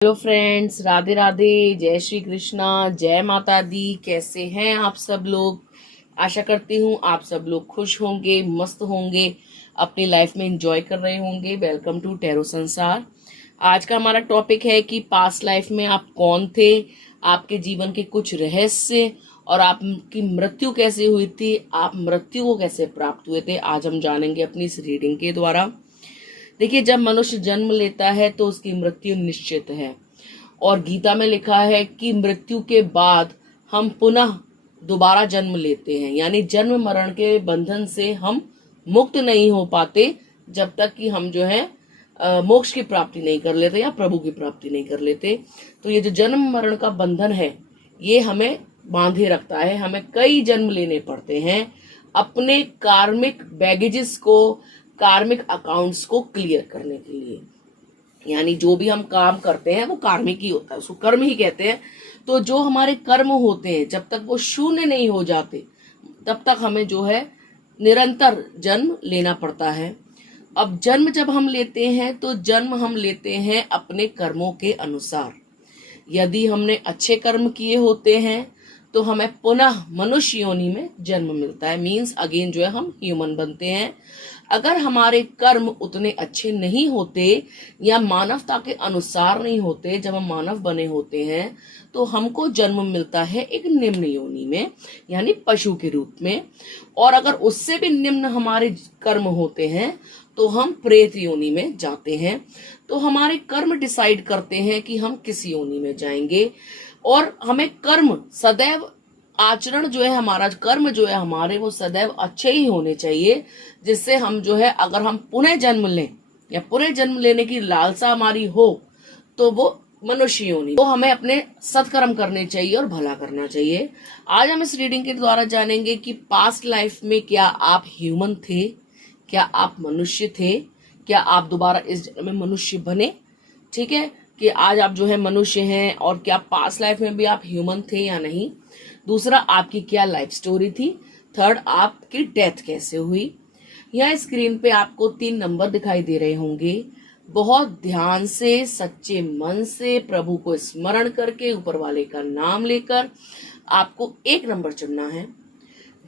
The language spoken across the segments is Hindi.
हेलो फ्रेंड्स, राधे राधे, जय श्री कृष्णा, जय माता दी। कैसे हैं आप सब लोग? आशा करती हूँ आप सब लोग खुश होंगे, मस्त होंगे, अपनी लाइफ में एंजॉय कर रहे होंगे। वेलकम टू टैरो संसार। आज का हमारा टॉपिक है कि पास्ट लाइफ में आप कौन थे, आपके जीवन के कुछ रहस्य और आपकी मृत्यु कैसे हुई थी, आप मृत्यु को कैसे प्राप्त हुए थे, आज हम जानेंगे अपनी इस रीडिंग के द्वारा। देखिए, जब मनुष्य जन्म लेता है तो उसकी मृत्यु निश्चित है और गीता में लिखा है कि मृत्यु के बाद हम पुनः दोबारा जन्म लेते हैं, यानी जन्म मरण के बंधन से हम मुक्त नहीं हो पाते जब तक कि हम जो है मोक्ष की प्राप्ति नहीं कर लेते या प्रभु की प्राप्ति नहीं कर लेते। तो ये जो जन्म मरण का बंधन है ये हमें बांधे रखता है, हमें कई जन्म लेने पड़ते हैं अपने कार्मिक बैगेजेस को, कार्मिक अकाउंट्स को क्लियर करने के लिए। यानी जो भी हम काम करते हैं वो कार्मिक ही होता है, उसको कर्म ही कहते हैं। तो जो हमारे कर्म होते हैं जब तक वो शून्य नहीं हो जाते तब तक हमें जो है निरंतर जन्म लेना पड़ता है। अब जन्म जब हम लेते हैं तो जन्म हम लेते हैं अपने कर्मों के अनुसार। यदि हमने अच्छे कर्म किए होते हैं तो हमें पुनः मनुष्य योनि में जन्म मिलता है, मीन्स अगेन जो है हम ह्यूमन बनते हैं। अगर हमारे कर्म उतने अच्छे नहीं होते या मानवता के अनुसार नहीं होते, जब हम मानव बने होते हैं तो हमको जन्म मिलता है एक निम्न योनि में, यानी पशु के रूप में। और अगर उससे भी निम्न हमारे कर्म होते हैं तो हम प्रेत योनि में जाते हैं। तो हमारे कर्म डिसाइड करते हैं कि हम किस योनि में जाएंगे। और हमें कर्म सदैव, आचरण जो है हमारा, कर्म जो है हमारे, वो सदैव अच्छे ही होने चाहिए, जिससे हम जो है अगर हम पुनः जन्म लें या पुनः जन्म लेने की लालसा हमारी हो तो वो मनुष्य योनि, तो हमें अपने सत्कर्म करने चाहिए और भला करना चाहिए। आज हम इस रीडिंग के द्वारा जानेंगे कि पास्ट लाइफ में क्या आप ह्यूमन थे, क्या आप मनुष्य थे, क्या आप दोबारा इस जन्म में मनुष्य बने। ठीक है, कि आज आप जो है मनुष्य हैं और क्या पास्ट लाइफ में भी आप ह्यूमन थे या नहीं। दूसरा, आपकी क्या लाइफ स्टोरी थी। थर्ड, आपकी डेथ कैसे हुई। यहाँ स्क्रीन पे आपको 3 नंबर दिखाई दे रहे होंगे। बहुत ध्यान से, सच्चे मन से, प्रभु को स्मरण करके, ऊपर वाले का नाम लेकर आपको एक नंबर चुनना है।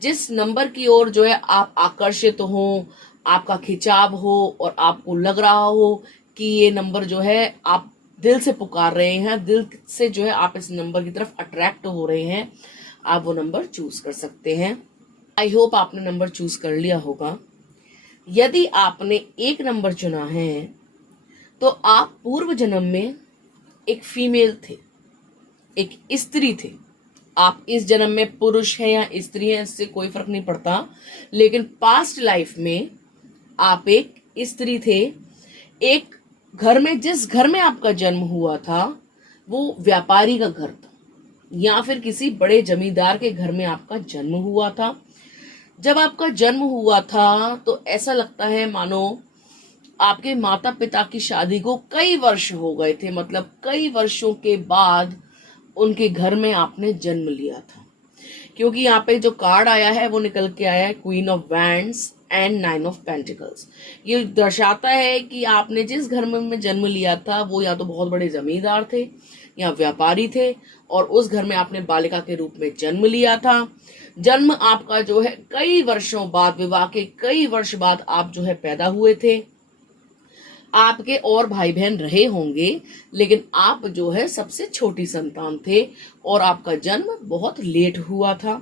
जिस नंबर की ओर जो है आप आकर्षित हो, आपका खिंचाव हो और आपको लग रहा हो कि ये नंबर जो है आप दिल से पुकार रहे हैं, दिल से जो है आप इस नंबर की तरफ अट्रैक्ट हो रहे हैं, आप वो नंबर चूज कर सकते हैं। आई होप आपने नंबर चूज कर लिया होगा। यदि आपने एक नंबर चुना है तो आप पूर्व जन्म में एक फीमेल थे, एक स्त्री थे। आप इस जन्म में पुरुष हैं या स्त्री हैं इससे कोई फर्क नहीं पड़ता, लेकिन पास्ट लाइफ में आप एक स्त्री थे। एक घर में, जिस घर में आपका जन्म हुआ था वो व्यापारी का घर था या फिर किसी बड़े जमींदार के घर में आपका जन्म हुआ था। जब आपका जन्म हुआ था तो ऐसा लगता है मानो आपके माता पिता की शादी को कई वर्ष हो गए थे, मतलब कई वर्षों के बाद उनके घर में आपने जन्म लिया था। क्योंकि यहाँ पे जो कार्ड आया है वो निकल के आया है queen of wands and 9 of pentacles. ये दर्शाता है कि आपने जिस घर में जन्म लिया था वो या तो बहुत बड़े जमींदार थे या व्यापारी थे और उस घर में आपने बालिका के रूप में जन्म लिया था। जन्म आपका जो है कई वर्षों बाद, विवाह के कई वर्ष बाद आप जो है पैदा हुए थे। आपके और भाई बहन रहे होंगे लेकिन आप जो है सबसे छोटी संतान थे और आपका जन्म बहुत लेट हुआ था।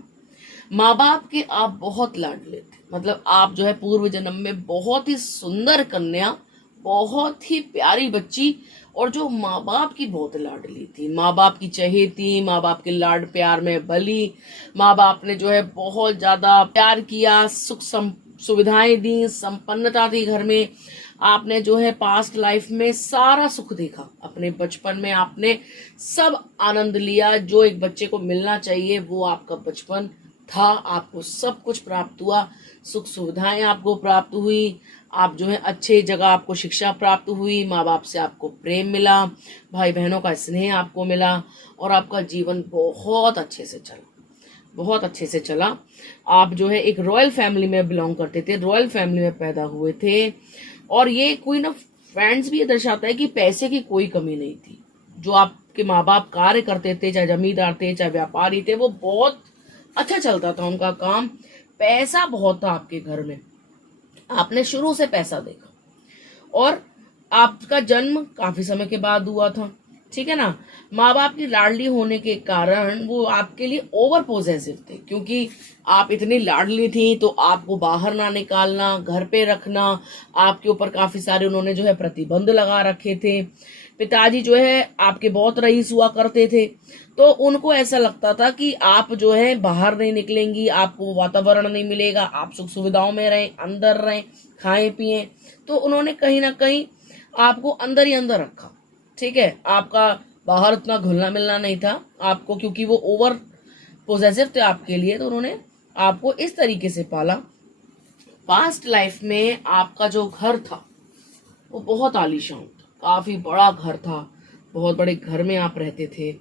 माँ बाप के आप बहुत लाडले थे, मतलब आप जो है पूर्व जन्म में बहुत ही सुंदर कन्या, बहुत ही प्यारी बच्ची और जो माँ बाप की बहुत लाडली थी, माँ बाप की चहेती, माँ बाप के लाड प्यार में बली। माँ बाप ने जो है बहुत ज्यादा प्यार किया, सुख सुविधाएं दी, संपन्नता थी घर में। आपने जो है पास्ट लाइफ में सारा सुख देखा, अपने बचपन में आपने सब आनंद लिया जो एक बच्चे को मिलना चाहिए, वो आपका बचपन था। आपको सब कुछ प्राप्त हुआ, सुख सुविधाएं आपको प्राप्त हुई, आप जो है अच्छे जगह आपको शिक्षा प्राप्त हुई, माँ बाप से आपको प्रेम मिला, भाई बहनों का स्नेह आपको मिला और आपका जीवन बहुत अच्छे से चला, बहुत अच्छे से चला। आप जो है एक रॉयल फैमिली में बिलोंग करते थे, रॉयल फैमिली में पैदा हुए थे। और ये क्वीन ऑफ फ्रेंड्स भी ये दर्शाता है कि पैसे की कोई कमी नहीं थी। जो आपके माँ बाप कार्य करते थे, चाहे जमींदार थे चाहे व्यापारी थे, वो बहुत अच्छा चलता था उनका काम, पैसा बहुत था आपके घर में, आपने शुरू से पैसा देखा। और आपका जन्म काफी समय के बाद हुआ था, ठीक है ना। माँ बाप की लाडली होने के कारण वो आपके लिए ओवर पोजेसिव थे, क्योंकि आप इतनी लाडली थी तो आपको बाहर ना निकालना, घर पे रखना, आपके ऊपर काफी सारे उन्होंने जो है प्रतिबंध लगा रखे थे। पिताजी जो है आपके बहुत रईस हुआ करते थे, तो उनको ऐसा लगता था कि आप जो है बाहर नहीं निकलेंगी, आपको वातावरण नहीं मिलेगा, आप सुख सुविधाओं में रहें, अंदर रहें, खाएं पिएं। तो उन्होंने कहीं ना कहीं आपको अंदर ही अंदर रखा, ठीक है। आपका बाहर उतना घुलना मिलना नहीं था आपको, क्योंकि वो ओवर पोजेसिव थे आपके लिए, तो उन्होंने आपको इस तरीके से पाला। पास्ट लाइफ में आपका जो घर था वो बहुत आलीशान था, काफी बड़ा घर था, बहुत बड़े घर में आप रहते थे।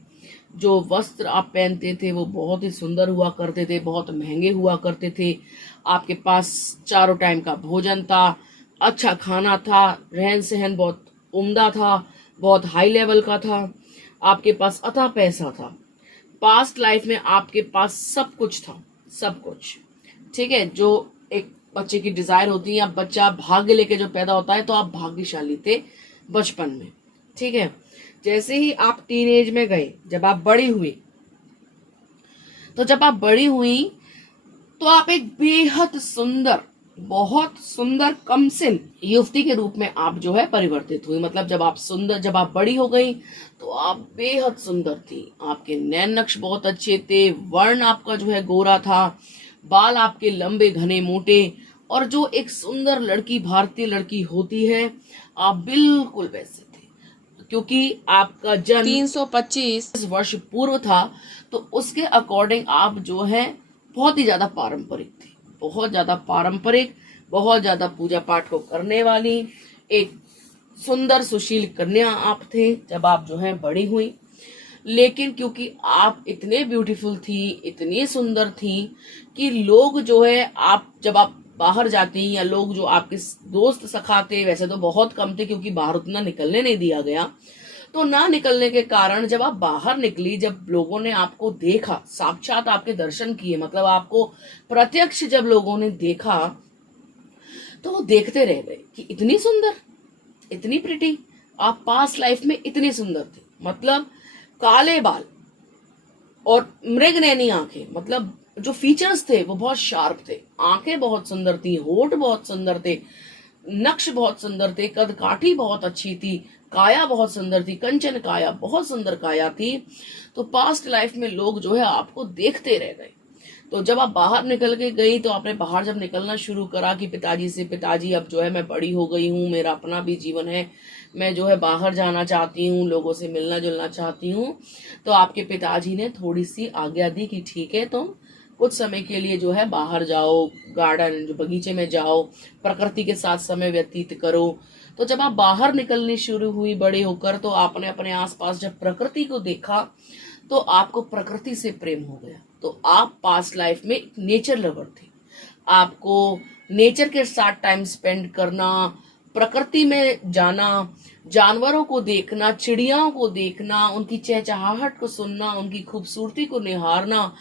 जो वस्त्र आप पहनते थे वो बहुत ही सुंदर हुआ करते थे, बहुत महंगे हुआ करते थे। आपके पास चारों टाइम का भोजन था, अच्छा खाना था, रहन सहन बहुत उम्दा था, बहुत हाई लेवल का था, आपके पास अथाह पैसा था। पास्ट लाइफ में आपके पास सब कुछ था, सब कुछ, ठीक है। जो एक बच्चे की डिजायर होती है, या बच्चा भाग्य लेके जो पैदा होता है, तो आप भाग्यशाली थे बचपन में, ठीक है। जैसे ही आप टीनेज में गए, जब आप बड़ी हुई, तो जब आप बड़ी हुई तो आप एक बेहद सुंदर, बहुत सुंदर कमसिन युवती के रूप में आप जो है परिवर्तित हुई। मतलब जब आप बड़ी हो गई तो आप बेहद सुंदर थी, आपके नैन नक्श बहुत अच्छे थे, वर्ण आपका जो है गोरा था, बाल आपके लंबे घने मोटे, और जो एक सुंदर लड़की, भारतीय लड़की होती है, आप बिल्कुल वैसे थे। क्योंकि आपका जन्म 325 वर्ष पूर्व था, तो उसके अकॉर्डिंग आप जो है बहुत ही ज्यादा पारंपरिक थी, बहुत ज्यादा पारंपरिक, बहुत ज्यादा पूजा पाठ को करने वाली एक सुंदर सुशील कन्या आप थे जब आप जो है बड़ी हुई। लेकिन क्योंकि आप इतने ब्यूटीफुल थी, इतनी सुंदर थी, कि लोग जो है, आप जब आप बाहर जाती, या लोग जो आपके दोस्त सखा थे, वैसे तो बहुत कम थे क्योंकि बाहर उतना निकलने नहीं दिया गया, तो ना निकलने के कारण जब आप बाहर निकली, जब लोगों ने आपको देखा, साक्षात आपके दर्शन किए, मतलब आपको प्रत्यक्ष जब लोगों ने देखा, तो वो देखते रह गए कि इतनी सुंदर, इतनी प्रिटी, आप पास्ट लाइफ में इतनी सुंदर थी। मतलब काले बाल और मृगनयनी आंखें, मतलब जो फीचर्स थे वो बहुत शार्प थे, आंखें बहुत सुंदर थी, होठ बहुत सुंदर थे, नक्श बहुत सुंदर थे, कद काठी बहुत अच्छी थी, काया बहुत सुंदर थी, कंचन काया, बहुत सुंदर काया थी। तो पास्ट लाइफ में लोग जो है आपको देखते रह गए। तो जब आप बाहर निकल के गई, तो आपने बाहर जब निकलना शुरू करा कि पिताजी से, पिताजी अब जो है मैं बड़ी हो गई हूँ, मेरा अपना भी जीवन है, मैं जो है बाहर जाना चाहती हूँ, लोगों से मिलना जुलना चाहती हूँ, तो आपके पिताजी ने थोड़ी सी आज्ञा दी कि ठीक है, तुम कुछ समय के लिए जो है बाहर जाओ, गार्डन, जो बगीचे में जाओ, प्रकृति के साथ समय व्यतीत करो। तो जब आप बाहर निकलनी शुरू हुई बड़े होकर, तो आपने अपने आसपास जब प्रकृति को देखा, तो आपको प्रकृति से प्रेम हो गया। तो आप पास्ट लाइफ में एक नेचर लवर थे, आपको नेचर के साथ टाइम स्पेंड करना, प्रकृति में जाना, जानवरों को देखना, चिड़ियाओं को देखना, उनकी चहचहाहट को सुनना, उनकी खूबसूरती को निहारना,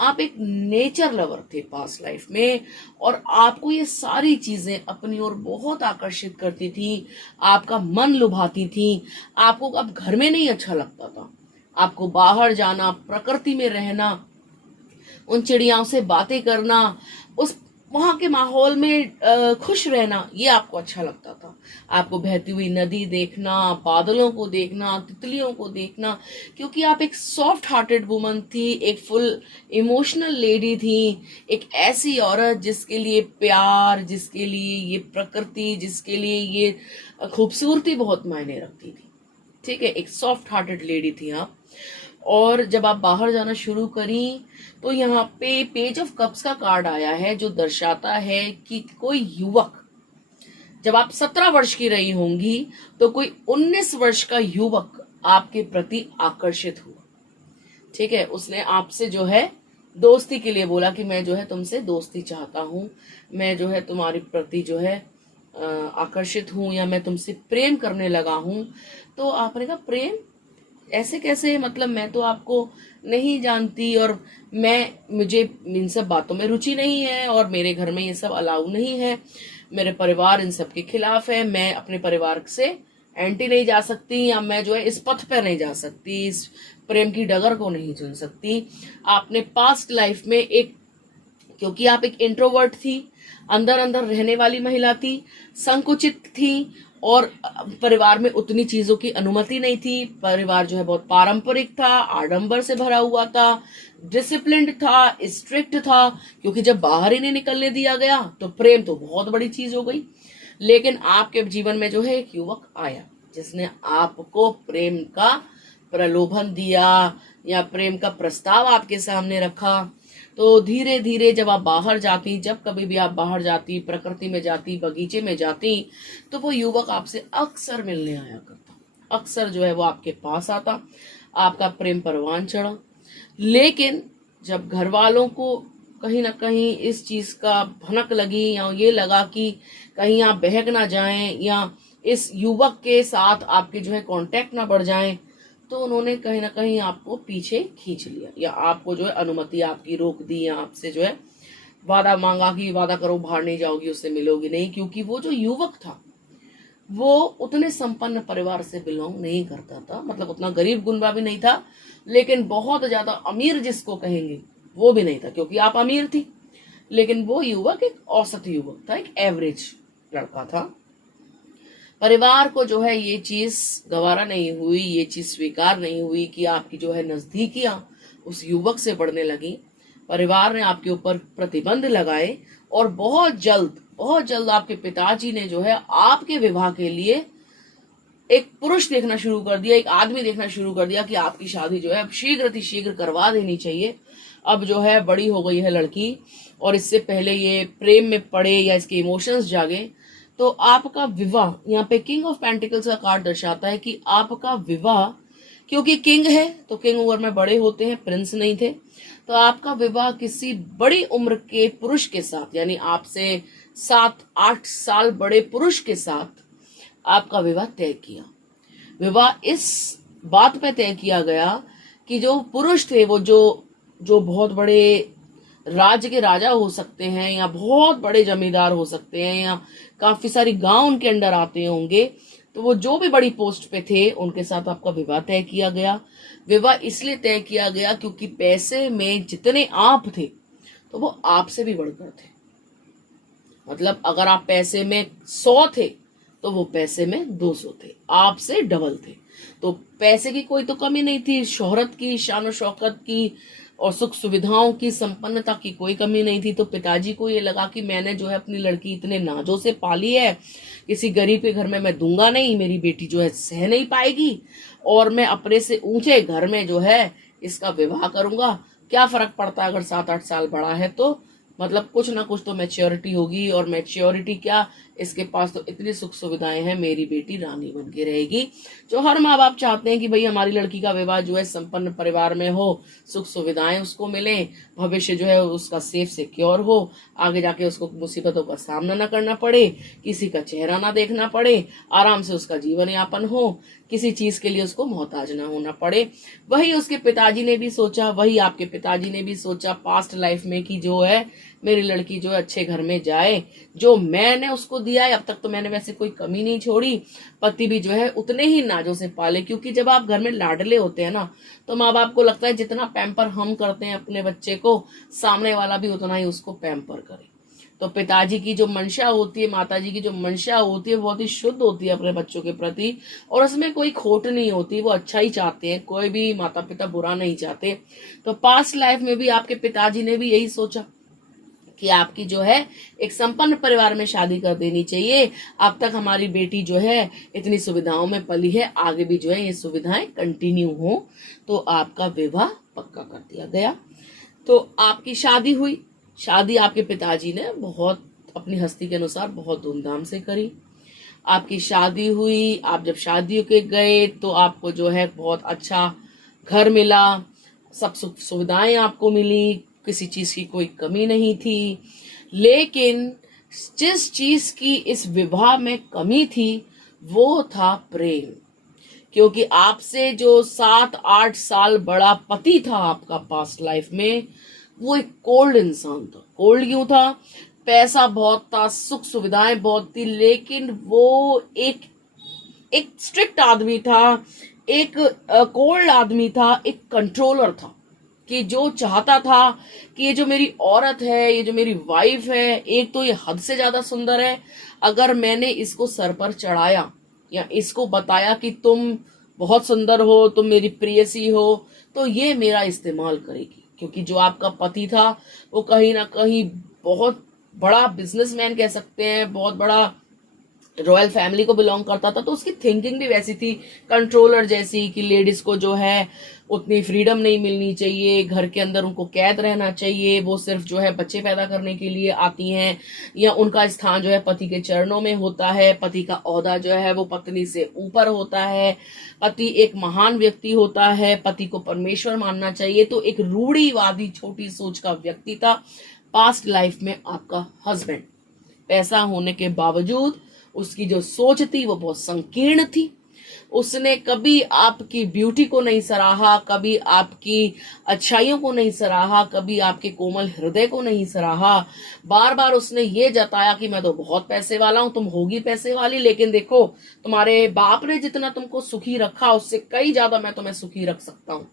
आप एक नेचर लवर थे पास्ट लाइफ में। और आपको ये सारी चीजें अपनी ओर बहुत आकर्षित करती थी, आपका मन लुभाती थी। आपको अब घर में नहीं अच्छा लगता था, आपको बाहर जाना, प्रकृति में रहना, उन चिड़ियाओं से बातें करना, उस वहां के माहौल में खुश रहना, ये आपको अच्छा लगता था। आपको बहती हुई नदी देखना, बादलों को देखना, तितलियों को देखना, क्योंकि आप एक सॉफ्ट हार्टेड वुमन थी, एक फुल इमोशनल लेडी थी, एक ऐसी औरत जिसके लिए प्यार, जिसके लिए ये प्रकृति, जिसके लिए ये खूबसूरती बहुत मायने रखती थी, ठीक है। एक सॉफ्ट हार्टेड लेडी थी आप। और जब आप बाहर जाना शुरू करी, तो यहाँ पे पेज ऑफ कप्स का कार्ड आया है, जो दर्शाता है कि कोई युवक, जब आप 17 वर्ष की रही होंगी, तो कोई 19 वर्ष का युवक आपके प्रति आकर्षित हुआ, ठीक है। उसने आपसे जो है दोस्ती के लिए बोला कि मैं जो है तुमसे दोस्ती चाहता हूँ, मैं जो है तुम्हारी प्रति जो है आकर्षित हूँ, या मैं तुमसे प्रेम करने लगा हूँ। तो आपने कहा प्रेम, ऐसे कैसे, मतलब मैं तो आपको नहीं जानती, और मुझे इन सब बातों में रुचि नहीं है, और मेरे घर में ये सब अलाउ नहीं है, मेरे परिवार इन सब के खिलाफ है, मैं अपने परिवार से एंटी नहीं जा सकती, या मैं जो है इस पथ पर नहीं जा सकती, इस प्रेम की डगर को नहीं चुन सकती। आपने पास्ट लाइफ में क्योंकि आप एक इंट्रोवर्ट थी, अंदर अंदर रहने वाली महिला थी, संकुचित थी, और परिवार में उतनी चीजों की अनुमति नहीं थी। परिवार जो है बहुत पारंपरिक था, आडंबर से भरा हुआ था, डिसिप्लिन्ड था, स्ट्रिक्ट था, क्योंकि जब बाहर ही नहीं निकलने दिया गया तो प्रेम तो बहुत बड़ी चीज हो गई। लेकिन आपके जीवन में जो है एक युवक आया जिसने आपको प्रेम का प्रलोभन दिया, या प्रेम का प्रस्ताव आपके सामने रखा। तो धीरे धीरे जब आप बाहर जाती, जब कभी भी आप बाहर जाती, प्रकृति में जाती, बगीचे में जाती, तो वो युवक आपसे अक्सर मिलने आया करता, अक्सर जो है वो आपके पास आता, आपका प्रेम परवान चढ़ा। लेकिन जब घर वालों को कहीं ना कहीं इस चीज का भनक लगी, या ये लगा कि कहीं आप बहक ना जाएं, या इस युवक के साथ आपके जो है कांटेक्ट ना बढ़ जाएं, तो उन्होंने कहीं ना कहीं आपको पीछे खींच लिया, या आपको जो है अनुमति आपकी रोक दी, या आपसे जो है वादा मांगा कि वादा करो बाहर नहीं जाओगी, उससे मिलोगी नहीं। क्योंकि वो जो युवक था वो उतने संपन्न परिवार से बिलोंग नहीं करता था, मतलब उतना गरीब गुनबा भी नहीं था, लेकिन बहुत ज्यादा अमीर जिसको कहेंगे वो भी नहीं था, क्योंकि आप अमीर थी। लेकिन वो युवक एक औसत युवक था, एक एवरेज लड़का था। परिवार को जो है ये चीज गवारा नहीं हुई, ये चीज स्वीकार नहीं हुई कि आपकी जो है नजदीकियां उस युवक से बढ़ने लगी। परिवार ने आपके ऊपर प्रतिबंध लगाए, और बहुत जल्द आपके पिताजी ने जो है आपके विवाह के लिए एक पुरुष देखना शुरू कर दिया, एक आदमी देखना शुरू कर दिया कि आपकी शादी जो है अब शीघ्र करवा देनी चाहिए। अब जो है बड़ी हो गई है लड़की, और इससे पहले ये प्रेम में पड़े या इसके इमोशंस जागे, तो आपका विवाह, यहाँ पे किंग ऑफ पेंटिकल्स का कार्ड दर्शाता है कि आपका विवाह, क्योंकि किंग है तो किंग उम्र में बड़े होते हैं, प्रिंस नहीं थे, तो आपका विवाह किसी बड़ी उम्र के पुरुष के साथ, यानी आपसे 7-8 साल बड़े पुरुष के साथ आपका विवाह तय किया। विवाह इस बात पे तय किया गया कि जो पुरुष थे वो जो बहुत बड़े राज्य के राजा हो सकते हैं, या बहुत बड़े जमींदार हो सकते हैं, या काफी सारी गांव उनके अंडर आते होंगे, तो वो जो भी बड़ी पोस्ट पे थे उनके साथ आपका विवाह तय किया गया। विवाह इसलिए तय किया गया क्योंकि पैसे में जितने आप थे तो वो आपसे भी बढ़कर थे। मतलब अगर आप पैसे में 100 थे तो वो पैसे में 200 थे, आपसे डबल थे। तो पैसे की कोई तो कमी नहीं थी, शोहरत की, शान शौकत की, और सुख सुविधाओं की, संपन्नता की कोई कमी नहीं थी। तो पिताजी को ये लगा कि मैंने जो है अपनी लड़की इतने नाजों से पाली है, किसी गरीब के घर में मैं दूंगा नहीं, मेरी बेटी जो है सह नहीं पाएगी, और मैं अपने से ऊंचे घर में जो है इसका विवाह करूंगा। क्या फर्क पड़ता है अगर 7-8 साल बड़ा है, तो मतलब कुछ ना कुछ तो मैच्योरिटी होगी, और मैच्योरिटी क्या, इसके पास तो इतनी सुख सुविधाएं हैं, मेरी बेटी रानी बन के रहेगी। जो हर माँ बाप चाहते हैं कि भाई हमारी लड़की का विवाह जो है संपन्न परिवार में हो, सुख सुविधाएं उसको मिले, भविष्य जो है उसका सेफ सिक्योर हो, आगे जाके उसको मुसीबतों का सामना ना करना पड़े, किसी का चेहरा ना देखना पड़े, आराम से उसका जीवन यापन हो, किसी चीज के लिए उसको मोहताज ना होना पड़े। वही उसके पिताजी ने भी सोचा, वही आपके पिताजी ने भी सोचा पास्ट लाइफ में कि जो है मेरी लड़की जो है अच्छे घर में जाए, जो मैंने उसको दिया है, अब तक तो मैंने वैसे कोई कमी नहीं छोड़ी, पति भी जो है उतने ही नाजों से पाले। क्योंकि जब आप घर में लाडले होते हैं ना, तो माँ बाप को लगता है जितना पैम्पर हम करते हैं अपने बच्चे को, सामने वाला भी उतना ही उसको पैम्पर करे। तो पिताजी की जो मंशा होती है, माताजी की जो मंशा होती है, बहुत ही शुद्ध होती है अपने बच्चों के प्रति, और उसमें कोई खोट नहीं होती, वो अच्छा ही चाहते हैं, कोई भी माता पिता बुरा नहीं चाहते। तो पास्ट लाइफ में भी आपके पिताजी ने भी यही सोचा कि आपकी जो है एक संपन्न परिवार में शादी कर देनी चाहिए। अब तक हमारी बेटी जो है इतनी सुविधाओं में पली है, आगे भी जो है ये सुविधाएं कंटिन्यू हो। तो आपका विवाह पक्का कर दिया गया। तो आपकी शादी हुई। शादी आपके पिताजी ने बहुत अपनी हस्ती के अनुसार बहुत धूमधाम से करी। आपकी शादी हुई, आप जब शादी के गए तो आपको जो है बहुत अच्छा घर मिला, सब सुख सुविधाएं आपको मिली, किसी चीज की कोई कमी नहीं थी। लेकिन जिस चीज की इस विवाह में कमी थी वो था प्रेम। क्योंकि आपसे जो 7-8 साल बड़ा पति था आपका पास्ट लाइफ में, वो एक कोल्ड इंसान था। कोल्ड क्यों था? पैसा बहुत था, सुख सुविधाएं बहुत थी, लेकिन वो एक एक स्ट्रिक्ट आदमी था, एक कोल्ड आदमी था, एक कंट्रोलर था, कि जो चाहता था कि ये जो मेरी औरत है, ये जो मेरी वाइफ है, एक तो ये हद से ज्यादा सुंदर है, अगर मैंने इसको सर पर चढ़ाया या इसको बताया कि तुम बहुत सुंदर हो, तुम मेरी प्रेयसी हो, तो ये मेरा इस्तेमाल करेगी। क्योंकि जो आपका पति था वो कहीं ना कहीं बहुत बड़ा बिजनेसमैन कह सकते हैं, बहुत बड़ा रॉयल फैमिली को बिलोंग करता था, तो उसकी थिंकिंग भी वैसी थी, कंट्रोलर जैसी, कि लेडीज को जो है उतनी फ्रीडम नहीं मिलनी चाहिए, घर के अंदर उनको कैद रहना चाहिए, वो सिर्फ जो है बच्चे पैदा करने के लिए आती हैं, या उनका स्थान जो है पति के चरणों में होता है, पति का ओहदा जो है वो पत्नी से ऊपर होता है, पति एक महान व्यक्ति होता है, पति को परमेश्वर मानना चाहिए। तो एक रूढ़िवादी छोटी सोच का व्यक्ति था पास्ट लाइफ में आपका हस्बैंड। पैसा होने के बावजूद उसकी जो सोच थी वो बहुत संकीर्ण थी। उसने कभी आपकी ब्यूटी को नहीं सराहा, कभी आपकी अच्छाइयों को नहीं सराहा, कभी आपके कोमल हृदय को नहीं सराहा। बार बार उसने ये जताया कि मैं तो बहुत पैसे वाला हूं, तुम होगी पैसे वाली, लेकिन देखो तुम्हारे बाप ने जितना तुमको सुखी रखा उससे कई ज्यादा मैं तुम्हें सुखी रख सकता हूं,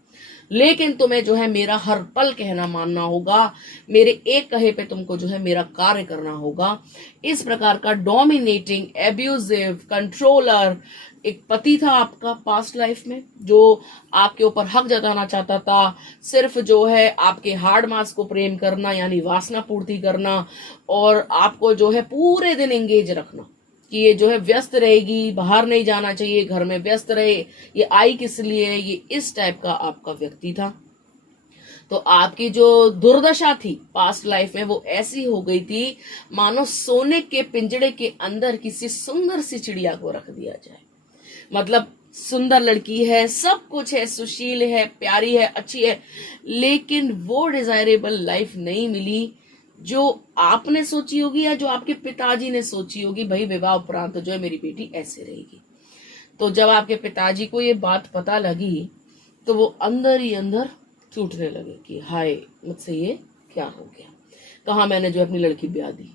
लेकिन तुम्हें जो है मेरा हर पल कहना मानना होगा, मेरे एक कहे पे तुमको जो है मेरा कार्य करना होगा। इस प्रकार का डोमिनेटिंग, एब्यूजिव, कंट्रोलर एक पति था आपका पास्ट लाइफ में, जो आपके ऊपर हक जताना चाहता था, सिर्फ जो है आपके हार्ड मास को प्रेम करना यानी वासना पूर्ति करना, और आपको जो है पूरे दिन एंगेज रखना कि ये जो है व्यस्त रहेगी, बाहर नहीं जाना चाहिए, घर में व्यस्त रहे, ये आई किस लिए, ये इस टाइप का आपका व्यक्ति था। तो आपकी जो दुर्दशा थी पास्ट लाइफ में वो ऐसी हो गई थी मानो सोने के पिंजड़े के अंदर किसी सुंदर सी चिड़िया को रख दिया जाए। मतलब सुंदर लड़की है, सब कुछ है, सुशील है, प्यारी है, अच्छी है, लेकिन वो डिजायरेबल लाइफ नहीं मिली जो आपने सोची होगी या जो आपके पिताजी ने सोची होगी। भाई विवाह उपरांत जो है मेरी बेटी ऐसे रहेगी। तो जब आपके पिताजी को ये बात पता लगी तो वो अंदर ही अंदर टूटने लगे कि हाय मुझसे ये क्या हो गया, कहाँ मैंने जो अपनी लड़की ब्याह दी,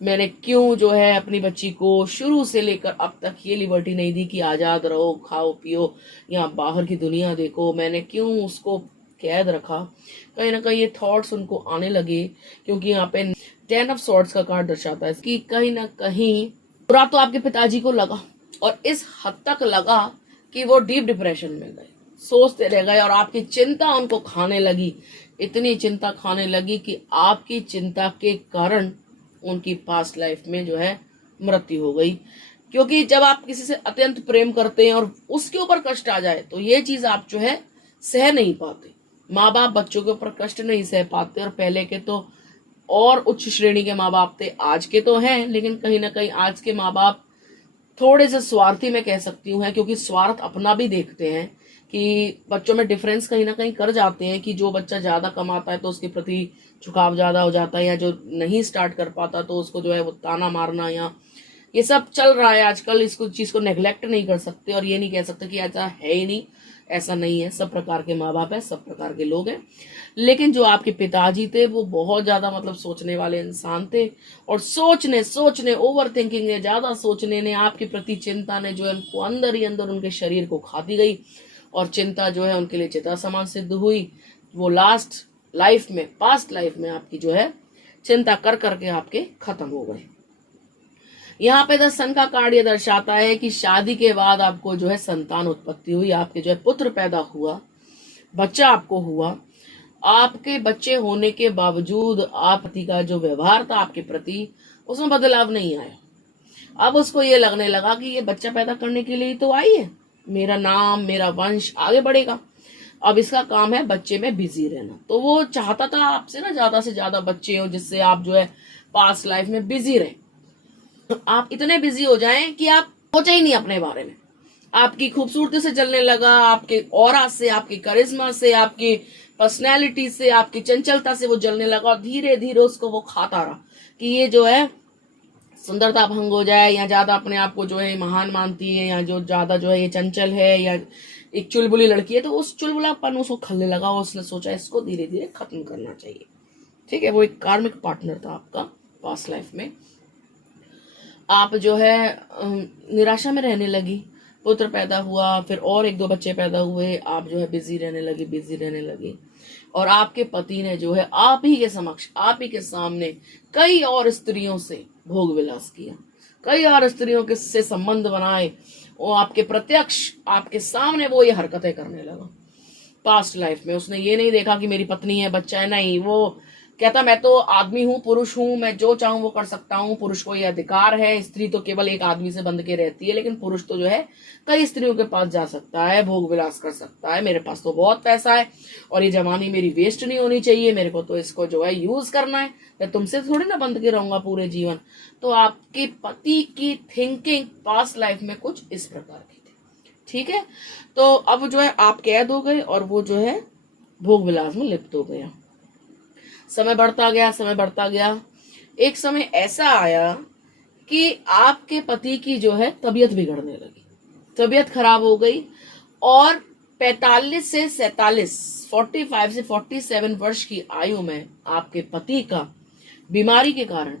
मैंने क्यों जो है अपनी बच्ची को शुरू से लेकर अब तक ये लिबर्टी नहीं दी कि आजाद रहो, खाओ पियो, या बाहर की दुनिया देखो, मैंने क्यों उसको कैद रखा। कहीं ना कहीं ये थॉट्स उनको आने लगे, क्योंकि यहाँ पे 10 ऑफ सॉर्ड्स का कार्ड दर्शाता है कि कहीं ना कहीं बुरा तो आपके पिताजी को लगा, और इस हद तक लगा कि वो डीप डिप्रेशन में गए, सोचते रह गए, और आपकी चिंता उनको खाने लगी, इतनी चिंता खाने लगी कि आपकी चिंता के कारण उनकी पास्ट लाइफ में जो है मृत्यु हो गई। क्योंकि जब आप किसी से अत्यंत प्रेम करते हैं और उसके ऊपर कष्ट आ जाए तो ये चीज आप जो है सह नहीं पाते। माँ बाप बच्चों के ऊपर कष्ट नहीं सह पाते, और पहले के तो और उच्च श्रेणी के माँ बाप थे, आज के तो हैं, लेकिन कहीं ना कहीं आज के माँ बाप थोड़े से स्वार्थी मैं कह सकती हूँ, क्योंकि स्वार्थ अपना भी देखते हैं कि बच्चों में डिफरेंस कहीं ना कहीं कर जाते हैं कि जो बच्चा ज्यादा कमाता है तो उसके प्रति झुकाव ज्यादा हो जाता है, या जो नहीं स्टार्ट कर पाता तो उसको जो है वो ताना मारना, या ये सब चल रहा है आजकल। इसको चीज को नेग्लेक्ट नहीं कर सकते और ये नहीं कह सकते कि ऐसा है ही नहीं, ऐसा नहीं है। सब प्रकार के माँ बाप है, सब प्रकार के लोग हैं, लेकिन जो आपके पिताजी थे वो बहुत ज्यादा मतलब सोचने वाले इंसान थे, और सोचने ओवर थिंकिंग ने, ज्यादा सोचने ने, आपके प्रति चिंता ने जो है उनको अंदर ही अंदर उनके शरीर को खाती गई, और चिंता जो है उनके लिए चिता समान सिद्ध हुई। वो लास्ट लाइफ में, पास्ट लाइफ में आपकी जो है चिंता कर करके आपके खत्म हो गए। यहाँ पे 10 सन का कार्ड ये दर्शाता है कि शादी के बाद आपको जो है संतान उत्पत्ति हुई, आपके जो है पुत्र पैदा हुआ, बच्चा आपको हुआ। आपके बच्चे होने के बावजूद आप पति का जो व्यवहार था आपके प्रति, उसमें बदलाव नहीं आया। अब उसको ये लगने लगा कि ये बच्चा पैदा करने के लिए तो आई है, मेरा नाम, मेरा वंश आगे बढ़ेगा, अब इसका काम है बच्चे में बिजी रहना। तो वो चाहता था आपसे ना ज्यादा से ज्यादा बच्चे हो, जिससे आप जो है पास्ट लाइफ में बिजी रहे, आप इतने बिजी हो जाएं कि आप सोचे ही नहीं अपने बारे में। आपकी खूबसूरती से जलने लगा, आपके ऑरा से, आपके करिश्मा से, आपकी पर्सनैलिटी से, आपकी चंचलता से वो जलने लगा, और धीरे धीरे उसको वो खाता रहा कि ये जो है सुंदरता भंग हो जाए, या ज्यादा अपने आप को जो है महान मानती है, या जो ज्यादा जो है ये चंचल है, या एक चुलबुली लड़की है, तो उस चुलबुलापन उसको खलने लगा और उसने सोचा इसको धीरे धीरे खत्म करना चाहिए। ठीक है, वो एक कार्मिक पार्टनर था आपका पास्ट लाइफ में। आप जो है निराशा में रहने लगी, पुत्र पैदा हुआ, फिर और एक दो बच्चे पैदा हुए, आप जो है बिजी रहने लगी। और आपके पति ने जो है आप ही के समक्ष, आप ही के सामने कई और स्त्रियों से भोग विलास किया, कई और स्त्रियों के से संबंध बनाए, वो आपके प्रत्यक्ष आपके सामने वो ये हरकतें करने लगा। पास्ट लाइफ में उसने ये नहीं देखा कि मेरी पत्नी है, बच्चा है, नहीं, वो कहता मैं तो आदमी हूँ, पुरुष हूँ, मैं जो चाहूं वो कर सकता हूँ, पुरुष को ये अधिकार है, स्त्री तो केवल एक आदमी से बंध के रहती है, लेकिन पुरुष तो जो है कई स्त्रियों के पास जा सकता है, भोग विलास कर सकता है, मेरे पास तो बहुत पैसा है और ये जवानी मेरी वेस्ट नहीं होनी चाहिए, मेरे को तो इसको जो है यूज करना है, मैं तुमसे थोड़ी ना बंध के रहूंगा पूरे जीवन। तो आपके पति की थिंकिंग पास्ट लाइफ में कुछ इस प्रकार की थी। ठीक है, तो अब जो है आप कैद हो गए और वो जो है भोग विलास में लिप्त हो गया। समय बढ़ता गया। एक समय ऐसा आया कि आपके पति की जो है तबीयत बिगड़ने लगी, तबीयत खराब हो गई, और 45 से 47 वर्ष की आयु में आपके पति का बीमारी के कारण,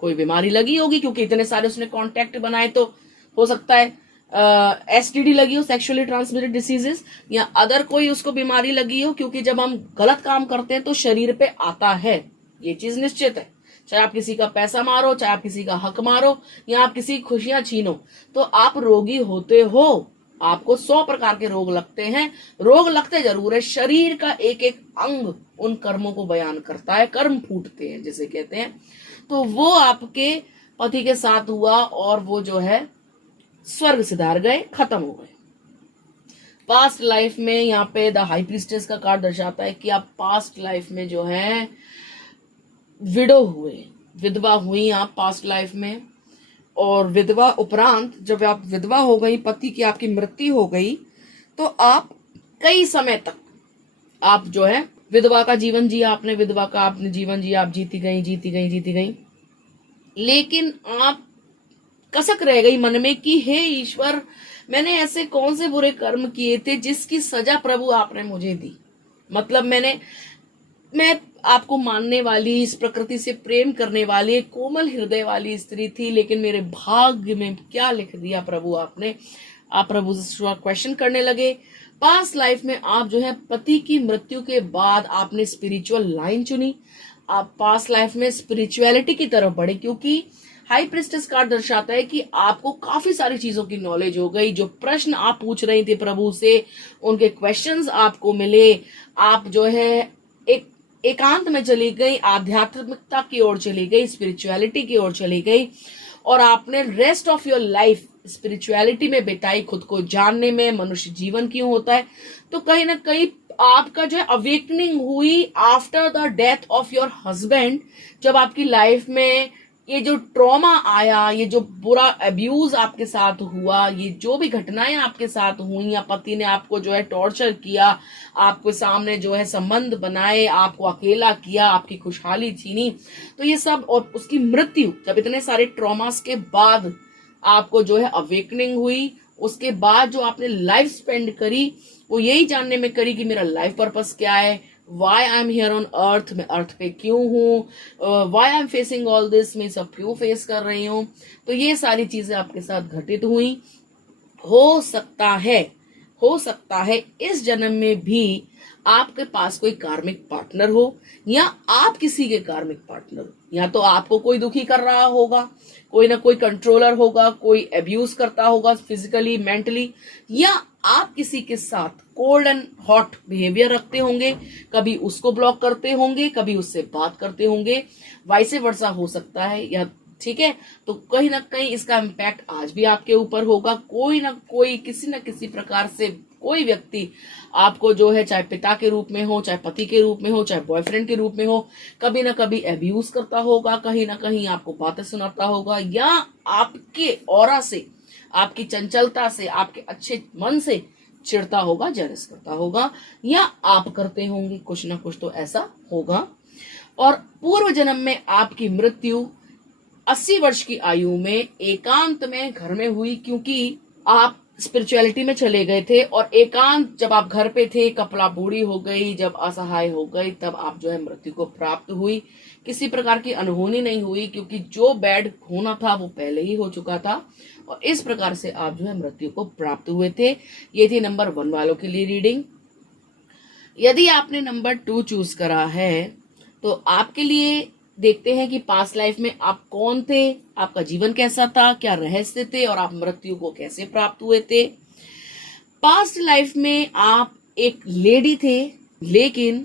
कोई बीमारी लगी होगी क्योंकि इतने सारे उसने कांटेक्ट बनाए, तो हो सकता है एसटीडी लगी हो, सेक्सुअली ट्रांसमिटेड डिसीजेस, या अदर कोई उसको बीमारी लगी हो, क्योंकि जब हम गलत काम करते हैं तो शरीर पे आता है, ये चीज निश्चित है। चाहे आप किसी का पैसा मारो, चाहे आप किसी का हक मारो, या आप किसी खुशियां छीनो, तो आप रोगी होते हो, आपको 100 प्रकार के रोग लगते हैं, रोग लगते जरूर है, शरीर का एक एक अंग उन कर्मों को बयान करता है, कर्म फूटते हैं जिसे कहते हैं। तो वो आपके पति के साथ हुआ और वो जो है स्वर्ग सिधार गए, खत्म हो गए। पास्ट लाइफ में यहाँ पे द हाई प्रीस्टेस का कार्ड दर्शाता है कि आप पास्ट लाइफ में जो है विडो हुए, विधवा हुई आप पास्ट लाइफ में, और विधवा उपरांत जब आप विधवा हो गई, पति की आपकी मृत्यु हो गई, तो आप कई समय तक आप जो है विधवा का जीवन जिया, आपने विधवा का आपने जीवन जिया, आप जीती गई, लेकिन आप कसक रह गई मन में कि हे ईश्वर, मैंने ऐसे कौन से बुरे कर्म किए थे जिसकी सजा प्रभु आपने मुझे दी। मतलब मैं आपको मानने वाली, इस प्रकृति से प्रेम करने वाली, एक कोमल हृदय वाली स्त्री थी, लेकिन मेरे भाग्य में क्या लिख दिया प्रभु आपने। आप प्रभु से क्वेश्चन करने लगे। पास्ट लाइफ में आप जो है पति की मृत्यु के बाद आपने स्पिरिचुअल लाइन चुनी, आप पास्ट लाइफ में स्पिरिचुअलिटी की तरफ बढ़े, क्योंकि हाई प्रिस्टेस कार्ड दर्शाता है कि आपको काफी सारी चीजों की नॉलेज हो गई। जो प्रश्न आप पूछ रही थी प्रभु से, उनके क्वेश्चंस आपको मिले, आप जो है एक एकांत में चली गई, आध्यात्मिकता की ओर चली गई, स्पिरिचुअलिटी की ओर चली गई, और आपने rest of your life spirituality में बिताई, खुद को जानने में, मनुष्य जीवन क्यों होता है। तो कहीं ना कहीं आपका जो है अवेकनिंग हुई after the death of your husband, जब आपकी लाइफ में ये जो ट्रॉमा आया, ये जो बुरा अब्यूज आपके साथ हुआ, ये जो भी घटनाएं आपके साथ हुई, या पति ने आपको जो है टॉर्चर किया, आपके सामने जो है संबंध बनाए, आपको अकेला किया, आपकी खुशहाली छीनी, तो ये सब, और उसकी मृत्यु, जब इतने सारे ट्रॉमास के बाद आपको जो है अवेकनिंग हुई, उसके बाद जो आपने लाइफ स्पेंड करी, वो यही जानने में करी कि मेरा लाइफ पर्पस क्या है, why I am here on earth, मैं अर्थ पे क्यों हूँ, why I am facing all this, मैं सब क्यों फेस कर रही हूँ। तो ये सारी चीजें आपके साथ घटित हुई। हो सकता है इस जन्म में भी आपके पास कोई कार्मिक पार्टनर हो, या आप किसी के कार्मिक पार्टनर हो, या तो आपको कोई दुखी कर रहा होगा, कोई ना कोई कंट्रोलर होगा, कोई अब्यूज करता होगा फिजिकली, मेंटली, या आप किसी के साथ कोल्ड एंड हॉट बिहेवियर रखते होंगे, कभी उसको ब्लॉक करते होंगे, कभी उससे बात करते होंगे, वाइसे वर्सा हो सकता है, या ठीक है। तो कहीं ना कहीं इसका इम्पैक्ट आज भी आपके ऊपर होगा। कोई ना कोई, किसी न किसी प्रकार से कोई व्यक्ति आपको जो है, चाहे पिता के रूप में हो, चाहे पति के रूप में हो, चाहे बॉयफ्रेंड के रूप में हो, कभी ना कभी अब्यूज करता होगा, कहीं ना कहीं आपको बातें सुनाता होगा, या आपके ऑरा से, आपकी चंचलता से, आपके अच्छे मन से चिढ़ता होगा, जेलस करता होगा, या आप करते होंगे, कुछ ना कुछ तो ऐसा होगा। और पूर्व जन्म में आपकी मृत्यु 80 वर्ष की आयु में एकांत में घर में हुई, क्योंकि आप स्पिरिचुअलिटी में चले गए थे और एकांत जब आप घर पे थे, कपड़ा बूढ़ी हो गई, जब असहाय हो गई, तब आप जो है मृत्यु को प्राप्त हुई। किसी प्रकार की अनहोनी नहीं हुई, क्योंकि जो बैड होना था वो पहले ही हो चुका था और इस प्रकार से आप जो है मृत्यु को प्राप्त हुए थे। ये थी नंबर 1 वालों के लिए रीडिंग। यदि आपने नंबर 2 चूज करा है तो आपके लिए देखते हैं कि पास्ट लाइफ में आप कौन थे, आपका जीवन कैसा था, क्या रहस्य थे और आप मृत्यु को कैसे प्राप्त हुए थे। पास्ट लाइफ में आप एक लेडी थे, लेकिन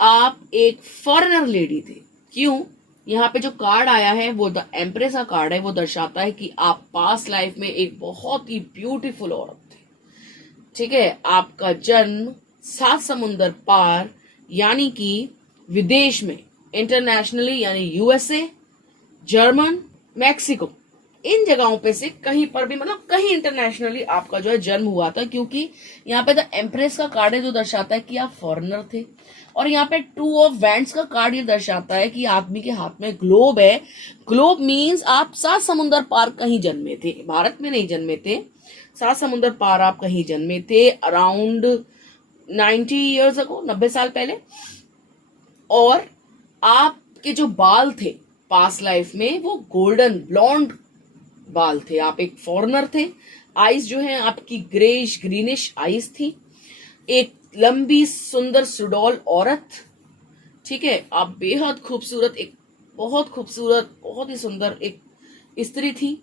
आप एक फॉरेनर लेडी थे। क्यों? यहाँ पे जो कार्ड आया है वो द एम्प्रेस का कार्ड है। वो दर्शाता है कि आप पास्ट लाइफ में एक बहुत ही ब्यूटीफुल औरत थे। ठीक है, आपका जन्म 7 समुंदर पार यानी कि विदेश में, इंटरनेशनली यानी यूएसए, जर्मन, मैक्सिको, इन जगहों पे से कहीं पर भी, मतलब कहीं इंटरनेशनली आपका जो है जन्म हुआ था। क्योंकि यहाँ पे द एम्प्रेस का कार्ड है जो दर्शाता है कि आप फॉरेनर थे और यहाँ पे 2 ऑफ वैंड्स का कार्ड ये दर्शाता है कि आदमी के हाथ में ग्लोब है। ग्लोब मीन्स आप 7 समुंदर पार कहीं जन्मे थे, भारत में नहीं जन्मे थे, 7 समुंदर पार आप कहीं जन्मे थे, अराउंड 90 ईयर्स अगो, 90 साल पहले। और आपके जो बाल थे पास्ट लाइफ में वो गोल्डन ब्लॉन्ड बाल थे। आप एक फॉरेनर थे। आईज जो है आपकी ग्रेश ग्रीनिश आईज थी। एक लंबी सुंदर सुडौल औरत। ठीक है, आप बेहद खूबसूरत, एक बहुत खूबसूरत, बहुत ही सुंदर एक स्त्री थी।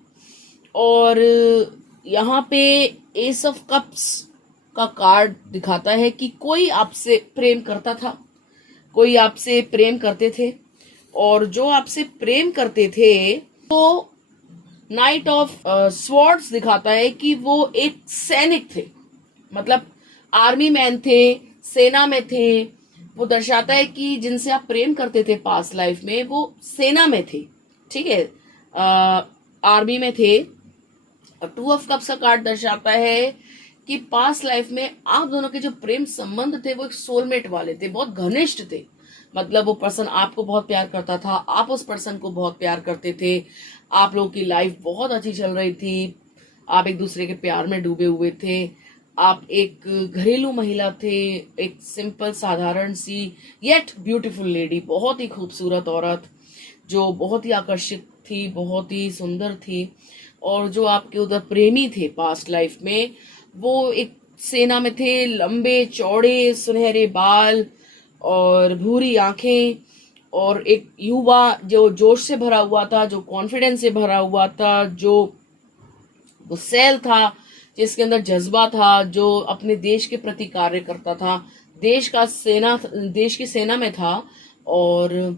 और यहाँ पे एस ऑफ कप्स का कार्ड दिखाता है कि कोई आपसे प्रेम करता था, कोई आपसे प्रेम करते थे और जो आपसे प्रेम करते थे वो नाइट ऑफ स्वॉर्ड्स दिखाता है कि वो एक सैनिक थे, मतलब आर्मी मैन थे, सेना में थे। वो दर्शाता है कि जिनसे आप प्रेम करते थे पास्ट लाइफ में वो सेना में थे। ठीक है, आर्मी में थे। 2 ऑफ कप्स का कार्ड दर्शाता है कि पास्ट लाइफ में आप दोनों के जो प्रेम संबंध थे वो एक सोलमेट वाले थे, बहुत घनिष्ठ थे। मतलब वो पर्सन आपको बहुत प्यार करता था, आप उस पर्सन को बहुत प्यार करते थे, आप लोगों की लाइफ बहुत अच्छी चल रही थी, आप एक दूसरे के प्यार में डूबे हुए थे। आप एक घरेलू महिला थे, एक सिंपल साधारण सी येट ब्यूटीफुल लेडी, बहुत ही खूबसूरत औरत जो बहुत ही आकर्षित थी, बहुत ही सुंदर थी। और जो आपके उधर प्रेमी थे पास्ट लाइफ में वो एक सेना में थे, लंबे चौड़े सुनहरे बाल और भूरी आंखें और एक युवा जो जोश से भरा हुआ था, जो कॉन्फिडेंस से भरा हुआ था, जो सेल था, जिसके अंदर जज्बा था, जो अपने देश के प्रति कार्य करता था, देश की सेना में था। और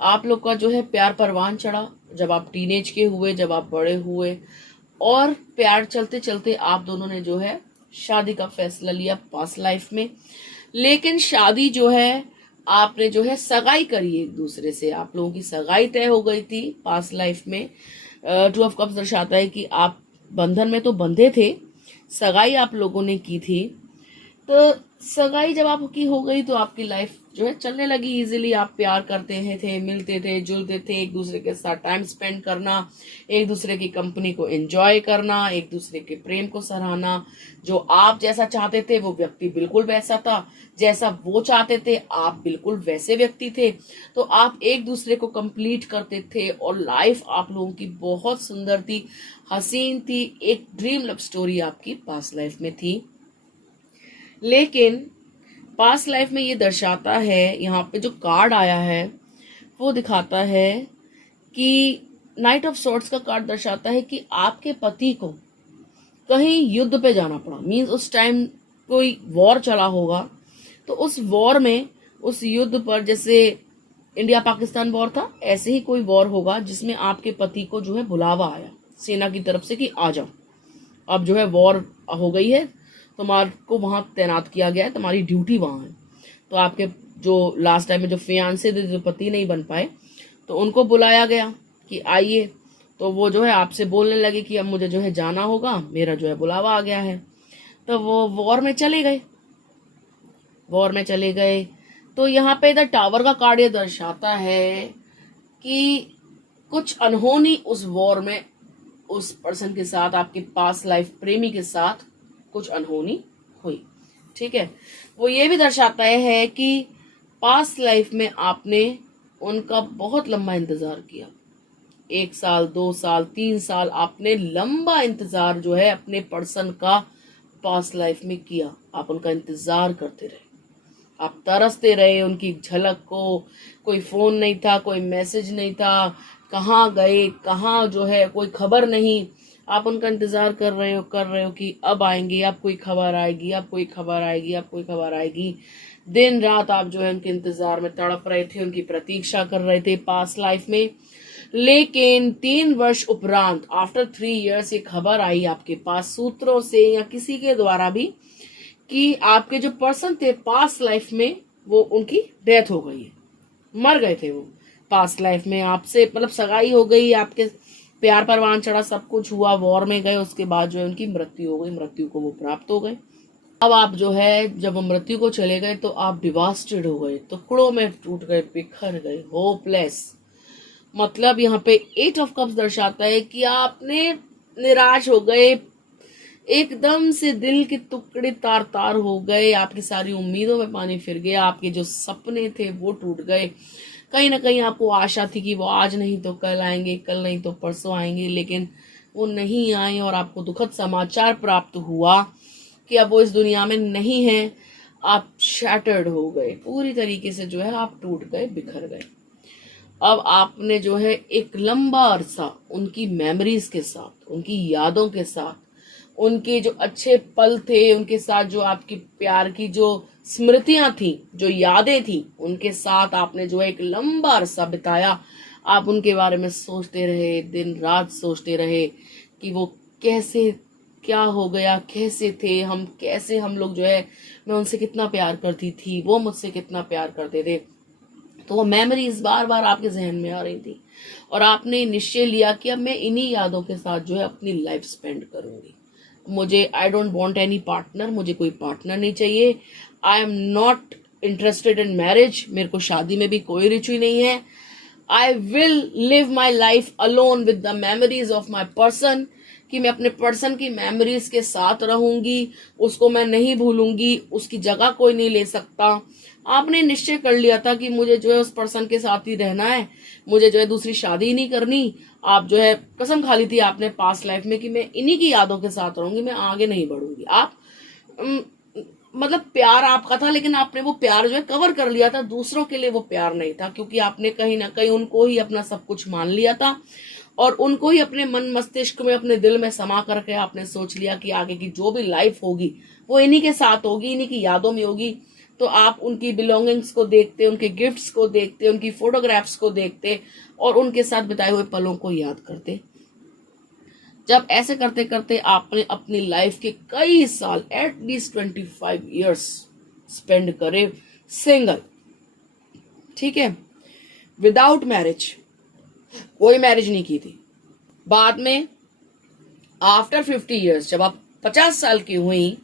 आप लोग का जो है प्यार परवान चढ़ा जब आप टीनेज के हुए, जब आप बड़े हुए, और प्यार चलते चलते आप दोनों ने जो है शादी का फैसला लिया पास्ट लाइफ में। लेकिन शादी जो है आपने जो है सगाई करी एक दूसरे से, आप लोगों की सगाई तय हो गई थी पास्ट लाइफ में। 2 ऑफ कप्स दर्शाता है कि आप बंधन में तो बंधे थे, सगाई आप लोगों ने की थी। तो सगाई जब आपकी हो गई तो आपकी लाइफ जो है चलने लगी इजीली। आप प्यार करते हैं थे, मिलते थे, जुलते थे, एक दूसरे के साथ टाइम स्पेंड करना, एक दूसरे की कंपनी को एंजॉय करना, एक दूसरे के प्रेम को सराहना। जो आप जैसा चाहते थे वो व्यक्ति बिल्कुल वैसा था, जैसा वो चाहते थे आप बिल्कुल वैसे व्यक्ति थे। तो आप एक दूसरे को कंप्लीट करते थे और लाइफ आप लोगों की बहुत सुंदर थी, हसीन थी, एक ड्रीम लव स्टोरी आपकी पास्ट लाइफ में थी। लेकिन पास्ट लाइफ में ये दर्शाता है, यहाँ पे जो कार्ड आया है वो दिखाता है कि नाइट ऑफ सॉर्ड्स का कार्ड दर्शाता है कि आपके पति को कहीं युद्ध पे जाना पड़ा। मीन्स उस टाइम कोई वॉर चला होगा, तो उस वॉर में, उस युद्ध पर, जैसे इंडिया पाकिस्तान वॉर था, ऐसे ही कोई वॉर होगा जिसमें आपके पति को जो है बुलावा आया सेना की तरफ से कि आ जाओ, अब जो है वॉर हो गई है, तुम्हारे को वहां तैनात किया गया है, तुम्हारी ड्यूटी वहां है। तो आपके जो लास्ट टाइम में जो फियांसे थे, जो पति नहीं बन पाए, तो उनको बुलाया गया कि आइए। तो वो जो है आपसे बोलने लगे कि अब मुझे जो है जाना होगा, मेरा जो है बुलावा आ गया है। तो वो वॉर में चले गए, वॉर में चले गए। तो यहाँ पे द टावर का कार्ड ये दर्शाता है कि कुछ अनहोनी उस वॉर में उस पर्सन के साथ, आपके पास लाइफ प्रेमी के साथ कुछ अनहोनी हुई। ठीक है, वो ये भी दर्शाता है कि पास्ट लाइफ में आपने उनका बहुत लंबा इंतजार किया, 1 साल 2 साल 3 साल आपने लंबा इंतजार जो है अपने पर्सन का पास्ट लाइफ में किया। आप उनका इंतजार करते रहे, आप तरसते रहे उनकी झलक को। कोई फोन नहीं था, कोई मैसेज नहीं था, कहाँ गए, कहाँ जो है कोई खबर नहीं। आप उनका इंतजार कर रहे हो कि अब आएंगे, अब कोई खबर आएगी, अब कोई खबर आएगी, अब कोई खबर आएगी। दिन रात आप जो है उनके इंतजार में तड़प रहे थे, उनकी प्रतीक्षा कर रहे थे पास्ट लाइफ में। लेकिन 3 वर्ष उपरांत, आफ्टर 3 years, ये खबर आई आपके पास सूत्रों से या किसी के द्वारा भी कि आपके जो पर्सन थे पास्ट लाइफ में, वो उनकी डेथ हो गई है, मर गए थे वो पास्ट लाइफ में। आपसे मतलब सगाई हो गई, आपके प्यार परवान चढ़ा, सब कुछ हुआ, वॉर में गए, उसके बाद जो है उनकी मृत्यु हो गई, मृत्यु को वो प्राप्त हो गए। अब आप जो है जब मृत्यु को चले गए तो आप डिवास्टेड हो गए, टुकड़ों में टूट गए, बिखर गए, होपलेस। मतलब यहाँ पे 8 of Cups दर्शाता है कि आपने निराश हो गए, एकदम से दिल के टुकड़े तार तार हो गए, आपकी सारी उम्मीदों में पानी फिर गया, आपके जो सपने थे वो टूट गए। कहीं ना कहीं आपको आशा थी कि वो आज नहीं तो कल आएंगे, कल नहीं तो परसों आएंगे, लेकिन वो नहीं आए और आपको दुखद समाचार प्राप्त हुआ कि अब वो इस दुनिया में नहीं है। आप शैटर्ड हो गए, पूरी तरीके से जो है आप टूट गए, बिखर गए। अब आपने जो है एक लंबा अरसा उनकी मेमोरीज के साथ, उनकी यादों के साथ, उनके जो अच्छे पल थे उनके साथ, जो आपकी प्यार की जो स्मृतियां थी, जो यादें थी, उनके साथ आपने जो है एक लंबा अरसा बिताया। आप उनके बारे में सोचते रहे, दिन रात सोचते रहे कि वो कैसे, क्या हो गया, कैसे थे हम, कैसे हम लोग जो है, मैं उनसे कितना प्यार करती थी, वो मुझसे कितना प्यार करते थे। तो वो मेमोरीज बार बार आपके जहन में आ रही थी और आपने निश्चय लिया कि अब मैं इन्हीं यादों के साथ जो है अपनी लाइफ स्पेंड करूंगी। मुझे I don't want any partner, मुझे कोई पार्टनर नहीं चाहिए। I am not interested in marriage, मेरे को शादी में भी कोई रुचि नहीं है। I will live my life alone with the memories of my person, कि मैं अपने पर्सन की मेमोरीज के साथ रहूंगी, उसको मैं नहीं भूलूंगी, उसकी जगह कोई नहीं ले सकता। आपने निश्चय कर लिया था कि मुझे जो है उस पर्सन के साथ ही रहना है, मुझे जो है दूसरी शादी नहीं करनी। आप जो है कसम खा ली थी आपने पास्ट लाइफ में कि मैं इन्हीं की यादों के साथ रहूंगी, मैं आगे नहीं बढ़ूंगी। आप मतलब प्यार आपका था, लेकिन आपने वो प्यार जो है कवर कर लिया था, दूसरों के लिए वो प्यार नहीं था, क्योंकि आपने कहीं ना कहीं उनको ही अपना सब कुछ मान लिया था और उनको ही अपने मन मस्तिष्क में, अपने दिल में समा करके आपने सोच लिया कि आगे की जो भी लाइफ होगी वो इन्हीं के साथ होगी, इन्हीं की यादों में होगी। तो आप उनकी बिलोंगिंग्स को देखते, उनके गिफ्ट्स को देखते, उनकी फोटोग्राफ्स को देखते और उनके साथ बिताए हुए पलों को याद करते। जब ऐसे करते करते आपने अपनी लाइफ के कई साल, एटलीस्ट 25 years स्पेंड करे सिंगल, ठीक है, विदाउट मैरिज, कोई मैरिज नहीं की थी। बाद में आफ्टर 50 years, जब आप 50 साल की हुई,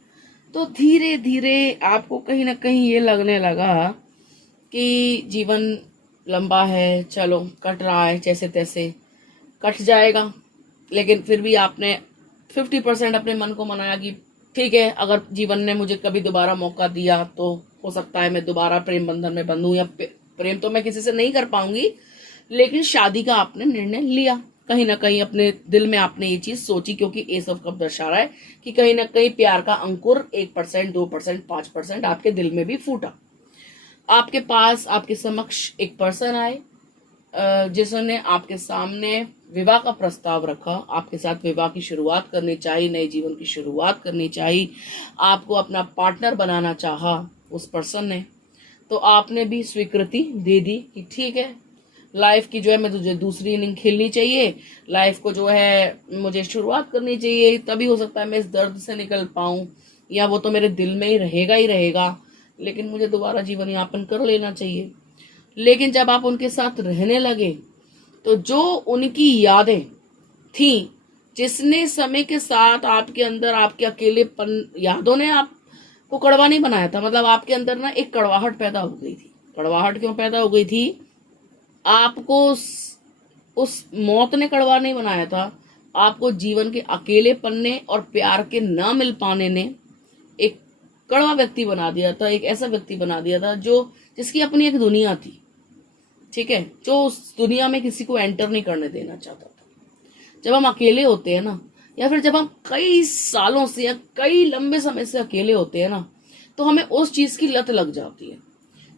तो धीरे धीरे आपको कहीं ना कहीं ये लगने लगा कि जीवन लंबा है, चलो कट रहा है, जैसे तैसे कट जाएगा। लेकिन फिर भी आपने 50% अपने मन को मनाया कि ठीक है, अगर जीवन ने मुझे कभी दोबारा मौका दिया तो हो सकता है मैं दोबारा प्रेम बंधन में बंधूं, या प्रेम तो मैं किसी से नहीं कर पाऊंगी, लेकिन शादी का आपने निर्णय लिया। कहीं ना कहीं अपने दिल में आपने ये चीज सोची, क्योंकि एस ऑफ कप दर्शा रहा है कि कहीं ना कहीं प्यार का अंकुर 1%, 2%, 5% आपके दिल में भी फूटा। आपके पास, आपके समक्ष एक पर्सन आए जिसने आपके सामने विवाह का प्रस्ताव रखा, आपके साथ विवाह की शुरुआत करनी चाहिए, नए जीवन की शुरुआत करनी चाहिए, आपको अपना पार्टनर बनाना चाहा उस पर्सन ने। तो आपने भी स्वीकृति दे दी कि ठीक है, लाइफ की जो है मैं तुझे दूसरी इनिंग खेलनी चाहिए, लाइफ को जो है मुझे शुरुआत करनी चाहिए, तभी हो सकता है मैं इस दर्द से निकल पाऊं, या वो तो मेरे दिल में ही रहेगा, लेकिन मुझे दोबारा जीवन यापन कर लेना चाहिए। लेकिन जब आप उनके साथ रहने लगे तो जो उनकी यादें थी, जिसने समय के साथ आपके अंदर, आपके अकेलेपन यादों ने आपको कड़वा नहीं बनाया था, मतलब आपके अंदर ना एक कड़वाहट पैदा हो गई थी। कड़वाहट क्यों पैदा हो गई थी? आपको उस मौत ने कड़वा नहीं बनाया था, आपको जीवन के अकेलेपन ने और प्यार के ना मिल पाने ने एक कड़वा व्यक्ति बना दिया था, एक ऐसा व्यक्ति बना दिया था जो जिसकी अपनी एक दुनिया थी, ठीक है, जो उस दुनिया में किसी को एंटर नहीं करने देना चाहता था। जब हम अकेले होते हैं ना, या फिर जब हम कई सालों से या कई लंबे समय से अकेले होते हैं ना, तो हमें उस चीज की लत लग जाती है।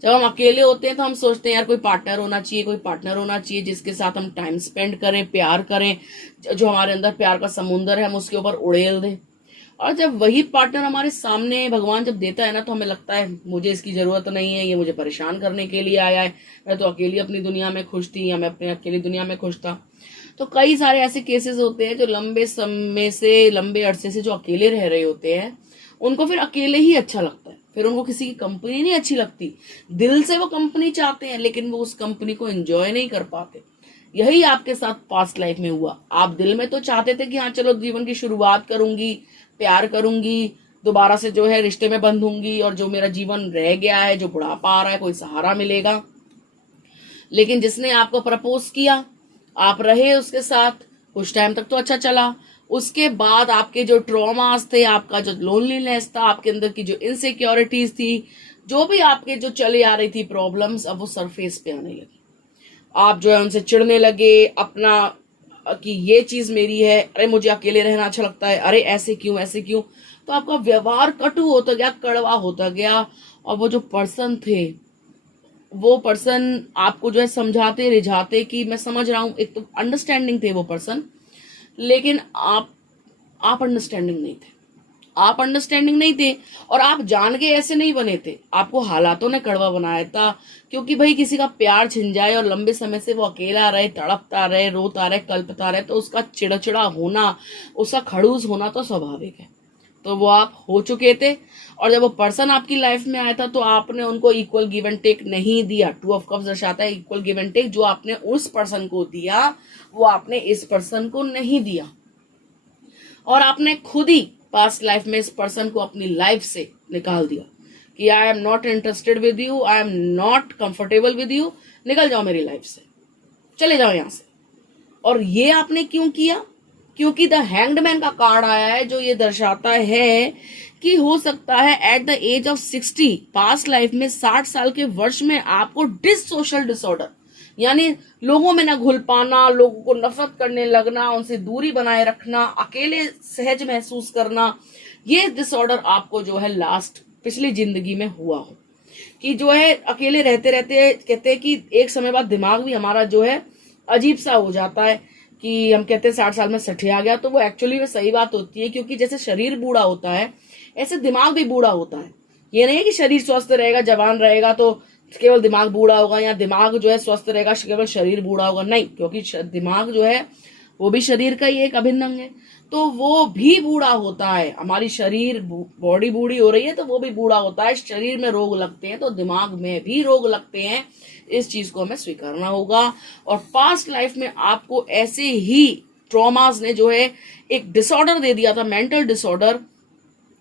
जब हम अकेले होते हैं तो हम सोचते हैं यार कोई पार्टनर होना चाहिए, कोई पार्टनर होना चाहिए जिसके साथ हम टाइम स्पेंड करें, प्यार करें, जो हमारे अंदर प्यार का समुंदर है हम उसके ऊपर उड़ेल दें। और जब वही पार्टनर हमारे सामने भगवान जब देता है ना, तो हमें लगता है मुझे इसकी जरूरत नहीं है, ये मुझे परेशान करने के लिए आया है, मैं तो अकेली अपनी दुनिया में खुश थी, या मैं अपनी अकेली दुनिया में खुश था। तो कई सारे ऐसे केसेस होते हैं जो लंबे समय से, लंबे अरसे से जो अकेले रह रहे होते हैं, उनको फिर अकेले ही अच्छा लगता है, फिर उनको किसी की कंपनी नहीं अच्छी लगती। दिल से वो कंपनी चाहते हैं लेकिन वो उस कंपनी को एंजॉय नहीं कर पाते। यही आपके साथ पास्ट लाइफ में हुआ। आप दिल में तो चाहते थे कि हाँ चलो जीवन की शुरुआत करूंगी, प्यार करूंगी, दोबारा से जो है रिश्ते में बंधूंगी, और जो मेरा जीवन रह गया है, जो बुढ़ापा आ रहा है, कोई सहारा मिलेगा। लेकिन जिसने आपको प्रपोज किया, आप रहे उसके साथ, कुछ टाइम तक तो अच्छा चला, उसके बाद आपके जो ट्रॉमास थे, आपका जो लोनलीनेस था, आपके अंदर की जो इनसिक्योरिटीज थी, जो भी आपके जो चले आ रही थी प्रॉब्लम्स, अब वो सरफेस पे आने लगी। आप जो है उनसे चिढ़ने लगे, अपना कि ये चीज मेरी है, अरे मुझे अकेले रहना अच्छा लगता है, अरे ऐसे क्यों ऐसे क्यों। तो आपका व्यवहार कटु होता गया, कड़वा होता गया, और वो जो पर्सन थे, वो पर्सन आपको जो है समझाते रिझाते कि मैं समझ रहा हूं, एक तो अंडरस्टैंडिंग थे वो पर्सन, लेकिन आप अंडरस्टैंडिंग नहीं थे, आप अंडरस्टैंडिंग नहीं थे, और आप जान के ऐसे नहीं बने थे, आपको हालातों ने कड़वा बनाया था। क्योंकि भाई किसी का प्यार छिन जाए और लंबे समय से वो अकेला रहे, तड़पता रहे, रोता रहे, कल्पता रहे, तो उसका चिड़चिड़ा होना, उसका खड़ूस होना तो स्वाभाविक है। तो वो आप हो चुके थे, और जब वो पर्सन आपकी लाइफ में आया था तो आपने उनको इक्वल गिव एंड टेक नहीं दिया। टू ऑफ कप्स दर्शाता है इक्वल गिव एंड टेक, जो आपने उस पर्सन को दिया वो आपने इस पर्सन को नहीं दिया, और आपने खुद ही पास्ट लाइफ में इस पर्सन को अपनी लाइफ से निकाल दिया कि I am not interested with you, I am not comfortable with you, निकल जाओ मेरी लाइफ से, चले जाओ यहां से। और ये आपने क्यों किया? क्योंकि द हैंग्ड मैन का कार्ड आया है, जो ये दर्शाता है कि हो सकता है at the age of 60, past life में 60 साल के वर्ष में आपको डिसोशल डिसऑर्डर, यानी लोगों में ना घुल पाना, लोगों को नफरत करने लगना, उनसे दूरी बनाए रखना, अकेले सहज महसूस करना, ये डिसऑर्डर आपको जो है लास्ट पिछली जिंदगी में हुआ हो। कि जो है अकेले रहते रहते कहते हैं कि एक समय बाद दिमाग भी हमारा जो है अजीब सा हो जाता है, कि हम कहते हैं 60 साल में सठिया गया, तो वो एक्चुअली में सही बात होती है। क्योंकि जैसे शरीर बूढ़ा होता है ऐसे दिमाग भी बूढ़ा होता है। ये नहीं है कि शरीर स्वस्थ रहेगा, जवान रहेगा तो केवल दिमाग बूढ़ा होगा, या दिमाग जो है स्वस्थ रहेगा केवल शरीर बूढ़ा होगा, नहीं। क्योंकि दिमाग जो है वो भी शरीर का ही एक अभिन्न अंग है, तो वो भी बूढ़ा होता है। हमारी शरीर बॉडी बूढ़ी हो रही है तो वो भी बूढ़ा होता है, शरीर में रोग लगते हैं तो दिमाग में भी रोग लगते हैं। इस चीज को हमें स्वीकारना होगा। और पास्ट लाइफ में आपको ऐसे ही ट्रॉमास ने जो है एक डिसऑर्डर दे दिया था, मेंटल डिसऑर्डर,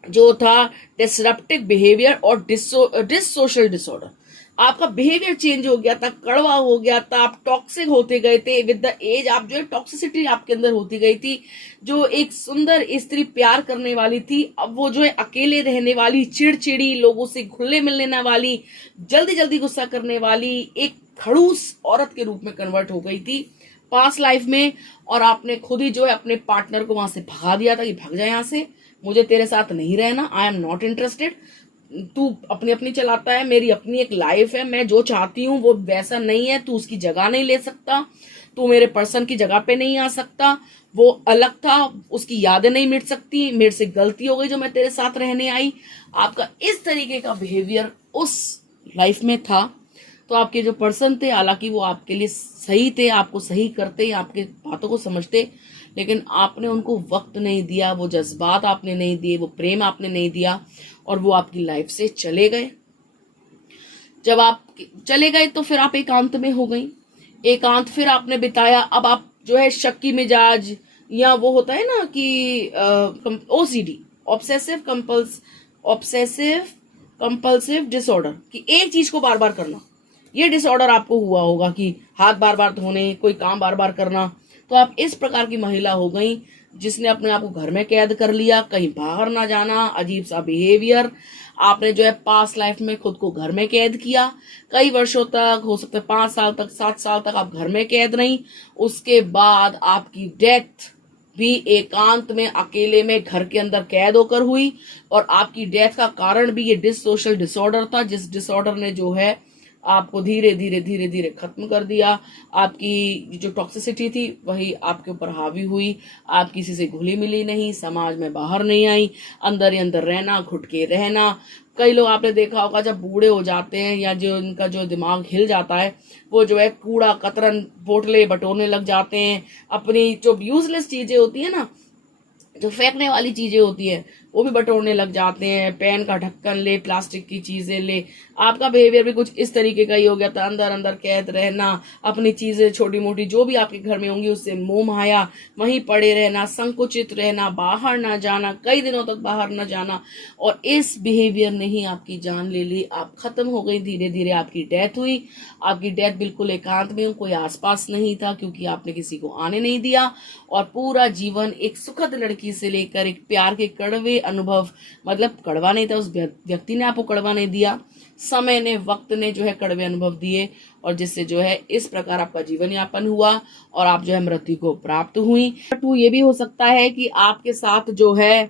जो था डिसरप्टिव बिहेवियर और डिसोशल डिसऑर्डर। आपका बिहेवियर चेंज हो गया था, कड़वा हो गया था, आप टॉक्सिक होते गए थे विद द एज। आप जो है टॉक्सिसिटी आपके अंदर होती गई थी। जो एक सुंदर स्त्री प्यार करने वाली थी, अब वो जो है अकेले रहने वाली, चिड़चिड़ी, लोगों से घुलने मिलने वाली, जल्दी जल्दी गुस्सा करने वाली एक खड़ूस औरत के रूप में कन्वर्ट हो गई थी पास्ट लाइफ में। और आपने खुद ही जो है अपने पार्टनर को वहां से भगा दिया था कि भाग जाए यहाँ से, मुझे तेरे साथ नहीं रहना, आई एम नॉट इंटरेस्टेड, तू अपनी अपनी चलाता है, मेरी अपनी एक लाइफ है, मैं जो चाहती हूँ वो वैसा नहीं है, तू उसकी जगह नहीं ले सकता, तू मेरे पर्सन की जगह पे नहीं आ सकता, वो अलग था, उसकी यादें नहीं मिट सकती, मेरे से गलती हो गई जो मैं तेरे साथ रहने आई। आपका इस तरीके का बिहेवियर उस लाइफ में था। तो आपके जो पर्सन थे, हालांकि वो आपके लिए सही थे, आपको सही करते, आपके बातों को समझते, लेकिन आपने उनको वक्त नहीं दिया, वो जज्बात आपने नहीं दिए, वो प्रेम आपने नहीं दिया, और वो आपकी लाइफ से चले गए। जब आप चले गए तो फिर आप एकांत में हो गई, एकांत फिर आपने बिताया। अब आप जो है शक्की मिजाज, या वो होता है ना कि ओसीडी, ऑब्सेसिव कंपल्सिव डिसऑर्डर, कि एक चीज को बार बार करना, ये डिसऑर्डर आपको हुआ होगा कि हाथ बार बार धोने, कोई काम बार बार करना, तो आप इस प्रकार की महिला हो गई जिसने अपने आप को घर में कैद कर लिया, कहीं बाहर ना जाना, अजीब सा बिहेवियर। आपने जो है पास्ट लाइफ में खुद को घर में कैद किया, कई वर्षों तक, हो सकता है 5 साल तक, 7 साल तक आप घर में कैद रही। उसके बाद आपकी डेथ भी एकांत में, अकेले में, घर के अंदर कैद होकर हुई। और आपकी डेथ का कारण भी ये डिसोशल डिसऑर्डर था, जिस डिसऑर्डर ने जो है आपको धीरे धीरे धीरे धीरे खत्म कर दिया। आपकी जो टॉक्सिसिटी थी वही आपके ऊपर हावी हुई। आप किसी से घुली मिली नहीं, समाज में बाहर नहीं आई, अंदर ही अंदर रहना, घुट के रहना। कई लोग आपने देखा होगा जब बूढ़े हो जाते हैं या जो उनका जो दिमाग हिल जाता है, वो जो है कूड़ा कतरन बोतले बटोरने लग जाते हैं। अपनी जो यूजलेस चीजें होती है ना, जो फेंकने वाली चीजें होती है, वो भी बटोरने लग जाते हैं। पेन का ढक्कन ले, प्लास्टिक की चीजें ले। आपका बिहेवियर भी कुछ इस तरीके का ही हो गया था, अंदर अंदर कैद रहना, अपनी चीजें छोटी मोटी जो भी आपके घर में होंगी उससे मोह माया, वहीं पड़े रहना, संकुचित रहना, बाहर ना जाना, कई दिनों तक बाहर ना जाना। और इस बिहेवियर ने ही आपकी जान ले ली, आप खत्म हो गई। धीरे धीरे आपकी डेथ हुई। आपकी डेथ बिल्कुल एकांत में, कोई आसपास नहीं था, क्योंकि आपने किसी को आने नहीं दिया। और पूरा जीवन एक सुखद लड़की से लेकर एक प्यार के कड़वे अनुभव, मतलब कड़वा नहीं था, उस व्यक्ति ने आपको कड़वा नहीं दिया, समय ने, वक्त ने जो है कड़वे अनुभव दिए, और जिससे जो है इस प्रकार आपका जीवन यापन हुआ और आप जो है मृत्यु को प्राप्त हुई। टू ये भी हो सकता है कि आपके साथ जो है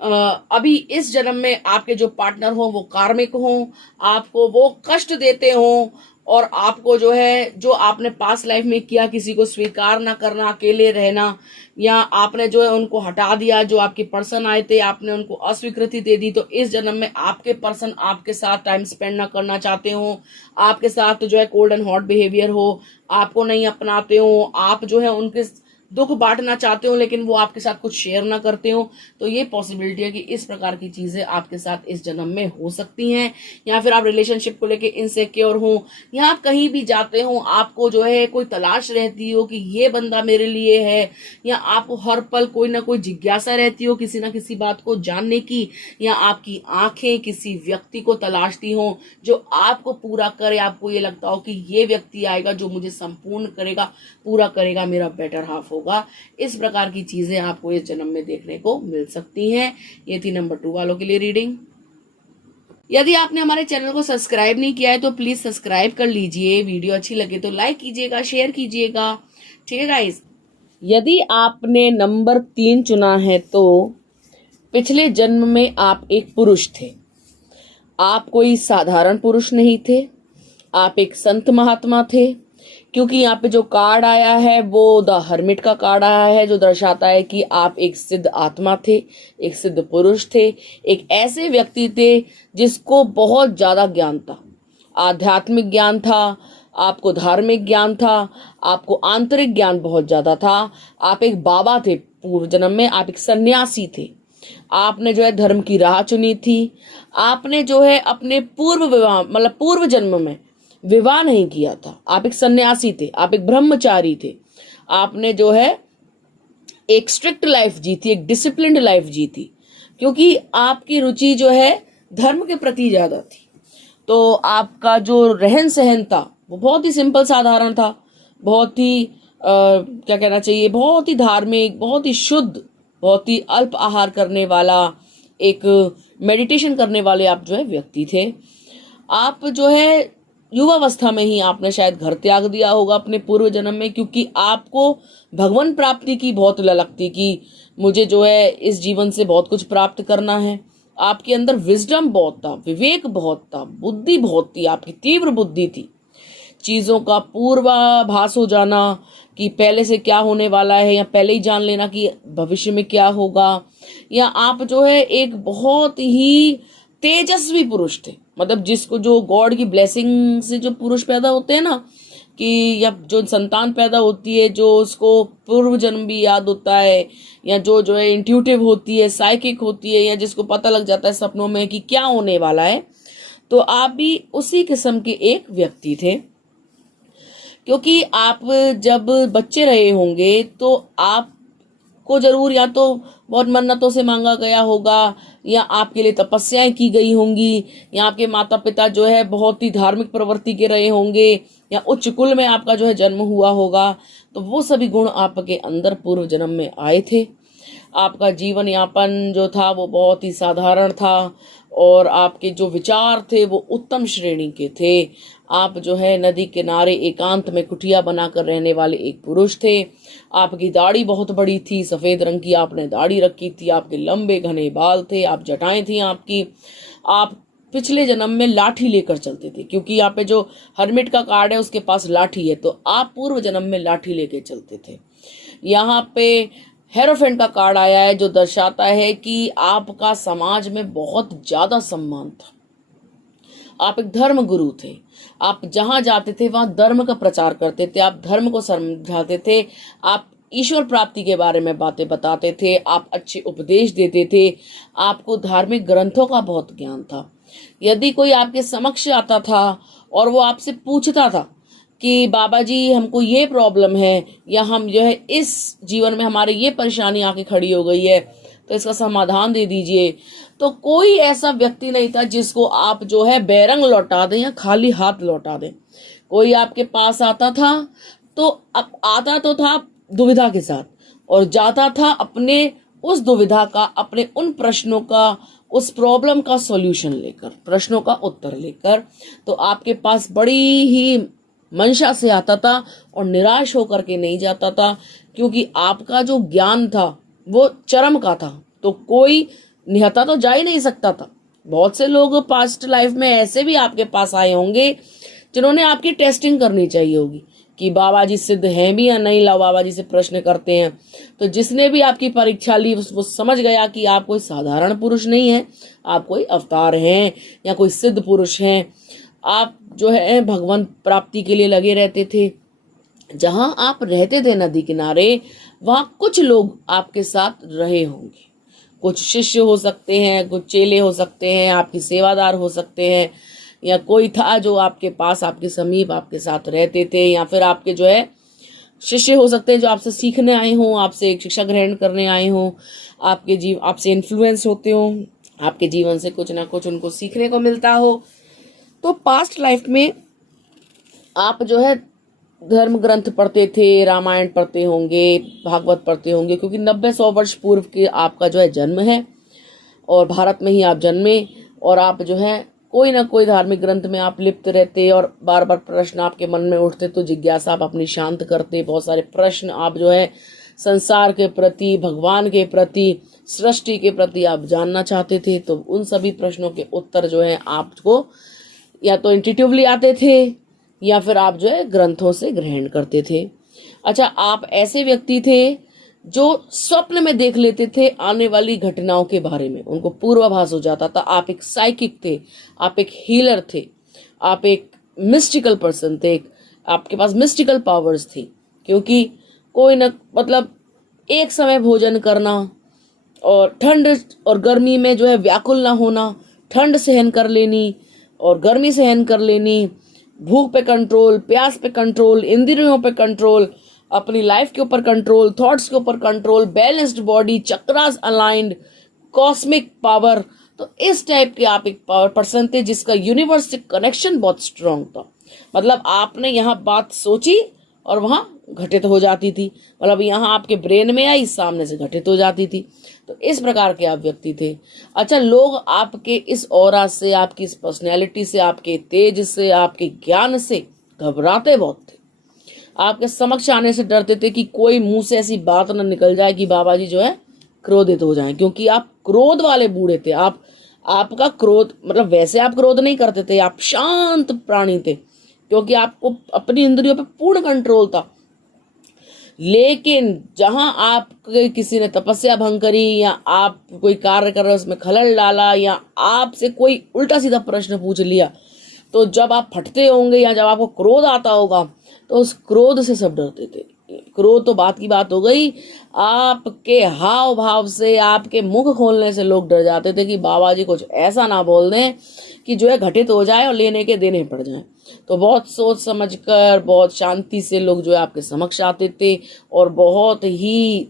अभी इस जन्म में आपके जो पार्टनर हो वो कार्मिक हो, आपको वो कष्ट देते हो, और आपको जो है, जो आपने पास्ट लाइफ में किया, किसी को स्वीकार ना करना, अकेले रहना, या आपने जो है उनको हटा दिया, जो आपके पर्सन आए थे आपने उनको अस्वीकृति दे दी, तो इस जन्म में आपके पर्सन आपके साथ टाइम स्पेंड ना करना चाहते हो, आपके साथ जो है कोल्ड एंड हॉट बिहेवियर हो, आपको नहीं अपनाते हो, आप जो है उनके दुख बांटना चाहते हो लेकिन वो आपके साथ कुछ शेयर ना करते हो, तो ये पॉसिबिलिटी है कि इस प्रकार की चीजें आपके साथ इस जन्म में हो सकती हैं। या फिर आप रिलेशनशिप को लेके इनसिक्योर हो, या आप कहीं भी जाते हो आपको जो है कोई तलाश रहती हो कि ये बंदा मेरे लिए है, या आपको हर पल कोई ना कोई जिज्ञासा रहती हो किसी ना किसी बात को जानने की, या आपकी आंखें किसी व्यक्ति को तलाशती हो जो आपको पूरा करे। आपको ये लगता हो कि ये व्यक्ति आएगा जो मुझे संपूर्ण करेगा, पूरा करेगा, मेरा बेटर हाफ होगा। इस प्रकार की चीजें आपको इस जन्म में देखने को मिल सकती हैं। ये थी नंबर 2 वालों के लिए रीडिंग। यदि आपने हमारे चैनल को सब्सक्राइब नहीं किया है तो प्लीज सब्सक्राइब कर लीजिए। वीडियो अच्छी लगे तो लाइक कीजिएगा, शेयर कीजिएगा। ठीक है गाइस। यदि आपने नंबर 3 चुना है तो पिछले जन्म में आप एक पुरुष थे। आप कोई साधारण पुरुष नहीं थे, आप एक संत महात्मा थे, क्योंकि यहाँ पे जो कार्ड आया है वो द हर्मिट का कार्ड आया है, जो दर्शाता है कि आप एक सिद्ध आत्मा थे, एक सिद्ध पुरुष थे, एक ऐसे व्यक्ति थे जिसको बहुत ज्यादा ज्ञान था, आध्यात्मिक ज्ञान था, आपको धार्मिक ज्ञान था, आपको आंतरिक ज्ञान बहुत ज्यादा था। आप एक बाबा थे पूर्व जन्म में, आप एक सन्यासी थे। आपने जो है धर्म की राह चुनी थी। आपने जो है अपने पूर्व विवाह, मतलब पूर्व जन्म में विवाह नहीं किया था। आप एक सन्यासी थे, आप एक ब्रह्मचारी थे। आपने जो है एक स्ट्रिक्ट लाइफ जी थी, एक डिसिप्लिन्ड लाइफ जी थी, क्योंकि आपकी रुचि जो है धर्म के प्रति ज्यादा थी। तो आपका जो रहन सहन था वो बहुत ही सिंपल साधारण था, बहुत ही क्या कहना चाहिए, बहुत ही धार्मिक, बहुत ही शुद्ध, बहुत ही अल्प आहार करने वाला, एक मेडिटेशन करने वाले आप जो है व्यक्ति थे। आप जो है युवावस्था में ही आपने शायद घर त्याग दिया होगा अपने पूर्व जन्म में, क्योंकि आपको भगवान प्राप्ति की बहुत ललक थी कि मुझे जो है इस जीवन से बहुत कुछ प्राप्त करना है। आपके अंदर विजडम बहुत था, विवेक बहुत था, बुद्धि बहुत थी, आपकी तीव्र बुद्धि थी। चीजों का पूर्वाभास हो जाना कि पहले से क्या होने वाला है, या पहले ही जान लेना कि भविष्य में क्या होगा। या आप जो है एक बहुत ही तेजस्वी पुरुष थे, मतलब जिसको जो गॉड की ब्लेसिंग से जो पुरुष पैदा होते हैं ना, कि या जो संतान पैदा होती है जो उसको पूर्व जन्म भी याद होता है, या जो है इंट्यूटिव होती है, साइकिक होती है, या जिसको पता लग जाता है सपनों में कि क्या होने वाला है, तो आप भी उसी किस्म के एक व्यक्ति थे। क्योंकि आप जब बच्चे रहे होंगे तो आप आपको जरूर या तो बहुत मन्नतों से मांगा गया होगा, या आपके लिए तपस्याएं की गई होंगी, या आपके माता पिता जो है बहुत ही धार्मिक प्रवृत्ति के रहे होंगे, या उच्च कुल में आपका जो है जन्म हुआ होगा। तो वो सभी गुण आपके अंदर पूर्व जन्म में आए थे। आपका जीवन यापन जो था वो बहुत ही साधारण था, और आपके जो विचार थे वो उत्तम श्रेणी के थे। आप जो है नदी किनारे एकांत में कुटिया बनाकर रहने वाले एक पुरुष थे। आपकी दाढ़ी बहुत बड़ी थी, सफेद रंग की आपने दाढ़ी रखी थी, आपके लंबे घने बाल थे, आप जटाएं थी आपकी। आप पिछले जन्म में लाठी लेकर चलते थे, क्योंकि यहाँ पे जो हर्मिट का कार्ड है उसके पास लाठी है, तो आप पूर्व जन्म में लाठी लेके चलते थे। यहाँ पे हेरोफेंट का कार्ड आया है, जो दर्शाता है कि आपका समाज में बहुत ज्यादा सम्मान था। आप एक धर्म गुरु थे। आप जहां जाते थे वहां धर्म का प्रचार करते थे, आप धर्म को समझाते थे, आप ईश्वर प्राप्ति के बारे में बातें बताते थे, आप अच्छे उपदेश देते थे, आपको धार्मिक ग्रंथों का बहुत ज्ञान था। यदि कोई आपके समक्ष आता था और वो आपसे पूछता था कि बाबा जी हमको ये प्रॉब्लम है, या हम जो है इस जीवन में हमारे ये परेशानी आके खड़ी हो गई है, तो इसका समाधान दे दीजिए, तो कोई ऐसा व्यक्ति नहीं था जिसको आप जो है बेरंग लौटा दें या खाली हाथ लौटा दें। कोई आपके पास आता था तो अब आता तो था दुविधा के साथ, और जाता था अपने उस दुविधा का, अपने उन प्रश्नों का, उस प्रॉब्लम का सॉल्यूशन लेकर, प्रश्नों का उत्तर लेकर। तो आपके पास बड़ी ही मंशा से आता था और निराश होकर के नहीं जाता था, क्योंकि आपका जो ज्ञान था वो चरम का था, तो कोई निहता तो जा ही नहीं सकता था। बहुत से लोग पास्ट लाइफ में ऐसे भी आपके पास आए होंगे जिन्होंने आपकी टेस्टिंग करनी चाहिए होगी कि बाबा जी सिद्ध हैं भी या नहीं। लाओ बाबा जी से प्रश्न करते हैं। तो जिसने भी आपकी परीक्षा ली वो समझ गया कि आप कोई साधारण पुरुष नहीं है, आप कोई अवतार हैं या कोई सिद्ध पुरुष हैं। आप जो है भगवान प्राप्ति के लिए लगे रहते थे। जहां आप रहते थे नदी किनारे, वहां कुछ लोग आपके साथ रहे होंगे। कुछ शिष्य हो सकते हैं, कुछ चेले हो सकते हैं, आपकी सेवादार हो सकते हैं, या कोई था जो आपके पास, आपके समीप, आपके साथ रहते थे, या फिर आपके जो है शिष्य हो सकते हैं जो आपसे सीखने आए हों, आपसे एक शिक्षा ग्रहण करने आए हों, आपसे इन्फ्लुएंस होते हों, आपके जीवन से कुछ ना कुछ उनको सीखने को मिलता हो। तो पास्ट लाइफ में आप जो है धर्म ग्रंथ पढ़ते थे, रामायण पढ़ते होंगे, भागवत पढ़ते होंगे, क्योंकि 90-100 वर्ष पूर्व के आपका जो है जन्म है और भारत में ही आप जन्मे, और आप जो है कोई ना कोई धार्मिक ग्रंथ में आप लिप्त रहते, और बार बार प्रश्न आपके मन में उठते, तो जिज्ञासा आप अपनी शांत करते। बहुत सारे प्रश्न आप जो है संसार के प्रति, भगवान के प्रति, सृष्टि के प्रति आप जानना चाहते थे। तो उन सभी प्रश्नों के उत्तर जो है आपको या तो इंट्यूटिवली आते थे, या फिर आप जो है ग्रंथों से ग्रहण करते थे। अच्छा, आप ऐसे व्यक्ति थे जो स्वप्न में देख लेते थे आने वाली घटनाओं के बारे में, उनको पूर्वाभास हो जाता था। आप एक साइकिक थे, आप एक हीलर थे, आप एक मिस्टिकल पर्सन थे, आपके पास मिस्टिकल पावर्स थी। क्योंकि कोई न मतलब एक समय भोजन करना, और ठंड और गर्मी में जो है व्याकुल ना होना, ठंड सहन कर लेनी और गर्मी सहन कर लेनी, भूख पे कंट्रोल, प्यास पे कंट्रोल, इंद्रियों पे कंट्रोल, अपनी लाइफ के ऊपर कंट्रोल, थॉट्स के ऊपर control, balanced body, chakras aligned, cosmic power. तो इस टाइप के आप एक पावर पर्सन थे जिसका यूनिवर्स से कनेक्शन बहुत स्ट्रांग था। मतलब आपने यहाँ बात सोची और वहां घटित हो जाती थी, मतलब यहाँ आपके ब्रेन में आई, सामने से घटित हो जाती थी। तो इस प्रकार के आप व्यक्ति थे। अच्छा, लोग आपके इस ऑरा से, आपकी इस पर्सनैलिटी से, आपके तेज से, आपके ज्ञान से घबराते बहुत थे। आपके समक्ष आने से डरते थे कि कोई मुंह से ऐसी बात न निकल जाए कि बाबा जी जो है क्रोधित हो जाएं, क्योंकि आप क्रोध वाले बूढ़े थे। आपका क्रोध मतलब वैसे आप क्रोध नहीं करते थे, आप शांत प्राणी थे, क्योंकि आपको अपनी इंद्रियों पे पूर्ण कंट्रोल था। लेकिन जहां आप किसी ने तपस्या भंग करी, या आप कोई कार्य कर रहे हो उसमें खलल डाला, या आपसे कोई उल्टा सीधा प्रश्न पूछ लिया, तो जब आप फटते होंगे या जब आपको क्रोध आता होगा, तो उस क्रोध से सब डरते थे। क्रोध तो बात की बात हो गई, आपके हाव भाव से, आपके मुख खोलने से लोग डर जाते थे कि बाबा जी कुछ ऐसा ना बोल दें कि जो है घटित हो जाए और लेने के देने पड़ जाए। तो बहुत सोच समझकर, बहुत शांति से लोग जो है आपके समक्ष आते थे, और बहुत ही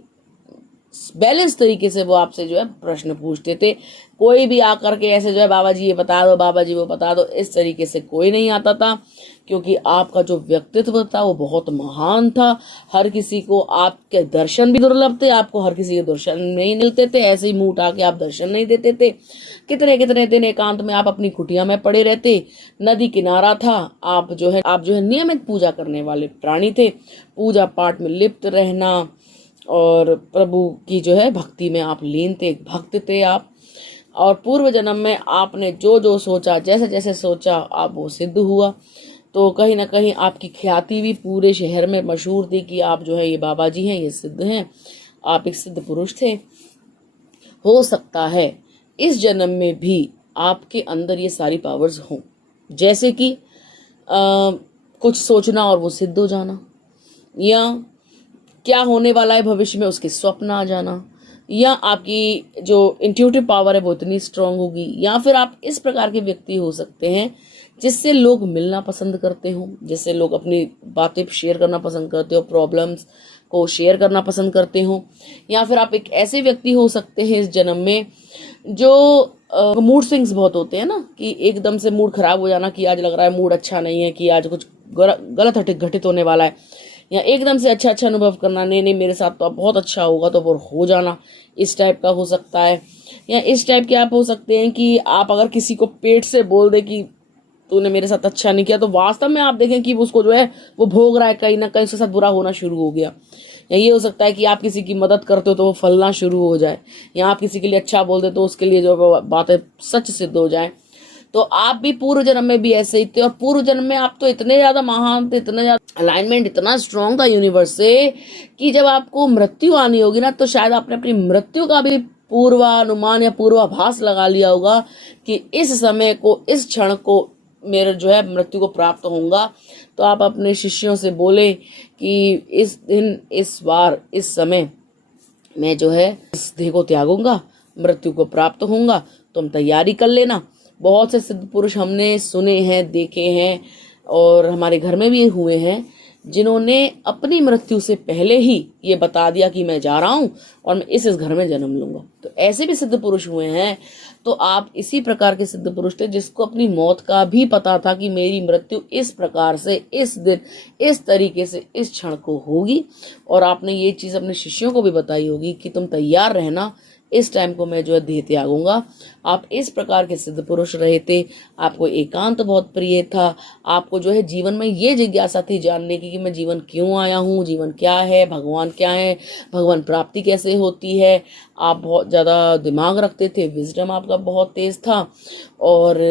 बैलेंस तरीके से वो आपसे जो है प्रश्न पूछते थे। कोई भी आकर के ऐसे जो है बाबा जी ये बता दो, बाबा जी वो बता दो, इस तरीके से कोई नहीं आता था, क्योंकि आपका जो व्यक्तित्व था वो बहुत महान था। हर किसी को आपके दर्शन भी दुर्लभ थे, आपको हर किसी के दर्शन नहीं मिलते थे, ऐसे ही मुंह उठा के आप दर्शन नहीं देते थे। कितने कितने दिन एकांत में आप अपनी कुटिया में पड़े रहते, नदी किनारा था, आप जो है नियमित पूजा करने वाले प्राणी थे, पूजा पाठ में लिप्त रहना और प्रभु की जो है भक्ति में आप लीन थे, भक्त थे आप। और पूर्व जन्म में आपने जो जो सोचा, जैसे जैसे सोचा, आप वो सिद्ध हुआ। तो कहीं ना कहीं आपकी ख्याति भी पूरे शहर में मशहूर थी कि आप जो है ये बाबा जी हैं, ये सिद्ध हैं, आप एक सिद्ध पुरुष थे। हो सकता है इस जन्म में भी आपके अंदर ये सारी पावर्स हों, जैसे कि कुछ सोचना और वो सिद्ध हो जाना, या क्या होने वाला है भविष्य में उसके स्वप्न आ जाना, या आपकी जो इंट्यूटिव पावर है वो इतनी स्ट्रांग होगी, या फिर आप इस प्रकार के व्यक्ति हो सकते हैं जिससे लोग मिलना पसंद करते हो, जिससे लोग अपनी बातें शेयर करना पसंद करते हो, प्रॉब्लम्स को शेयर करना पसंद करते हो। या फिर आप एक ऐसे व्यक्ति हो सकते हैं इस जन्म में जो मूड स्विंग्स बहुत होते हैं ना, कि एकदम से मूड खराब हो जाना, कि आज लग रहा है मूड अच्छा नहीं है, कि आज कुछ गलत घटित होने वाला है, या एकदम से अच्छा अच्छा अनुभव करना, नहीं नहीं मेरे साथ तो अब बहुत अच्छा होगा, तो वो हो जाना, इस टाइप का हो सकता है। या इस टाइप के आप हो सकते हैं कि आप अगर किसी को पेट से बोल दे कि तूने मेरे साथ अच्छा नहीं किया, तो वास्तव में आप देखें कि उसको जो है वो भोग रहा है, कहीं ना कहीं उसके साथ बुरा होना शुरू हो गया। या ये हो सकता है कि आप किसी की मदद करते हो तो वो फलना शुरू हो जाए, या आप किसी के लिए अच्छा बोल दे तो उसके लिए जो बातें सच सिद्ध हो जाए। तो आप भी पूर्व जन्म में भी ऐसे ही थे, और पूर्व जन्म में आप तो इतने ज्यादा महान थे, इतना ज्यादा अलाइनमेंट इतना स्ट्रांग था यूनिवर्स से, कि जब आपको मृत्यु आनी होगी ना, तो शायद आपने अपनी मृत्यु का भी पूर्वानुमान या पूर्वाभास लगा लिया होगा कि इस समय को, इस क्षण को मेरे जो है मृत्यु को प्राप्त होऊंगा। तो आप अपने शिष्यों से बोले कि इस दिन, इस बार, इस समय मैं जो है इस देह को त्यागूंगा, मृत्यु को प्राप्त होऊंगा, तुम तैयारी कर लेना। बहुत से सिद्ध पुरुष हमने सुने हैं, देखे हैं, और हमारे घर में भी हुए हैं, जिन्होंने अपनी मृत्यु से पहले ही ये बता दिया कि मैं जा रहा हूं और मैं इस घर में जन्म लूंगा। तो ऐसे भी सिद्ध पुरुष हुए हैं। तो आप इसी प्रकार के सिद्ध पुरुष थे जिसको अपनी मौत का भी पता था कि मेरी मृत्यु इस प्रकार से, इस दिन, इस तरीके से, इस क्षण को होगी। और आपने ये चीज अपने शिष्यों को भी बताई होगी कि तुम तैयार रहना, इस टाइम को मैं जो है देह त्यागूंगा। आप इस प्रकार के सिद्ध पुरुष रहे थे। आपको एकांत बहुत प्रिय था। आपको जो है जीवन में ये जिज्ञासा थी जानने की कि मैं जीवन क्यों आया हूँ, जीवन क्या है, भगवान क्या है, भगवान प्राप्ति कैसे होती है। आप बहुत ज़्यादा दिमाग रखते थे, विजडम आपका बहुत तेज था, और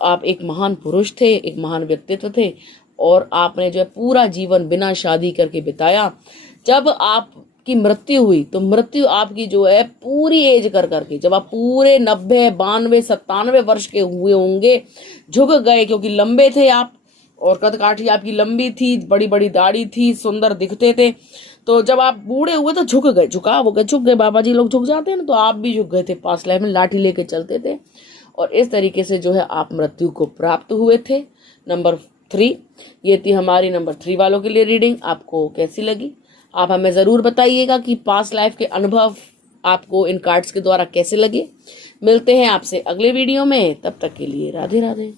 आप एक महान पुरुष थे, एक महान व्यक्तित्व थे। और आपने जो है पूरा जीवन बिना शादी करके बिताया। जब आप की मृत्यु हुई तो मृत्यु आपकी जो है पूरी एज कर करके, जब आप पूरे 90, 92, 97 वर्ष के हुए होंगे, झुक गए, क्योंकि लंबे थे आप, और कदकाठी आपकी लंबी थी, बड़ी बड़ी दाढ़ी थी, सुंदर दिखते थे। तो जब आप बूढ़े हुए तो झुक गए, झुक गए, बाबा जी लोग झुक जाते हैं ना, तो आप भी झुक गए थे, पास लाइफ में लाठी लेके चलते थे। और इस तरीके से जो है आप मृत्यु को प्राप्त हुए थे। नंबर 3, ये थी हमारी नंबर 3 वालों के लिए रीडिंग। आपको कैसी लगी आप हमें ज़रूर बताइएगा कि पास्ट लाइफ के अनुभव आपको इन कार्ड्स के द्वारा कैसे लगे। मिलते हैं आपसे अगले वीडियो में, तब तक के लिए राधे राधे।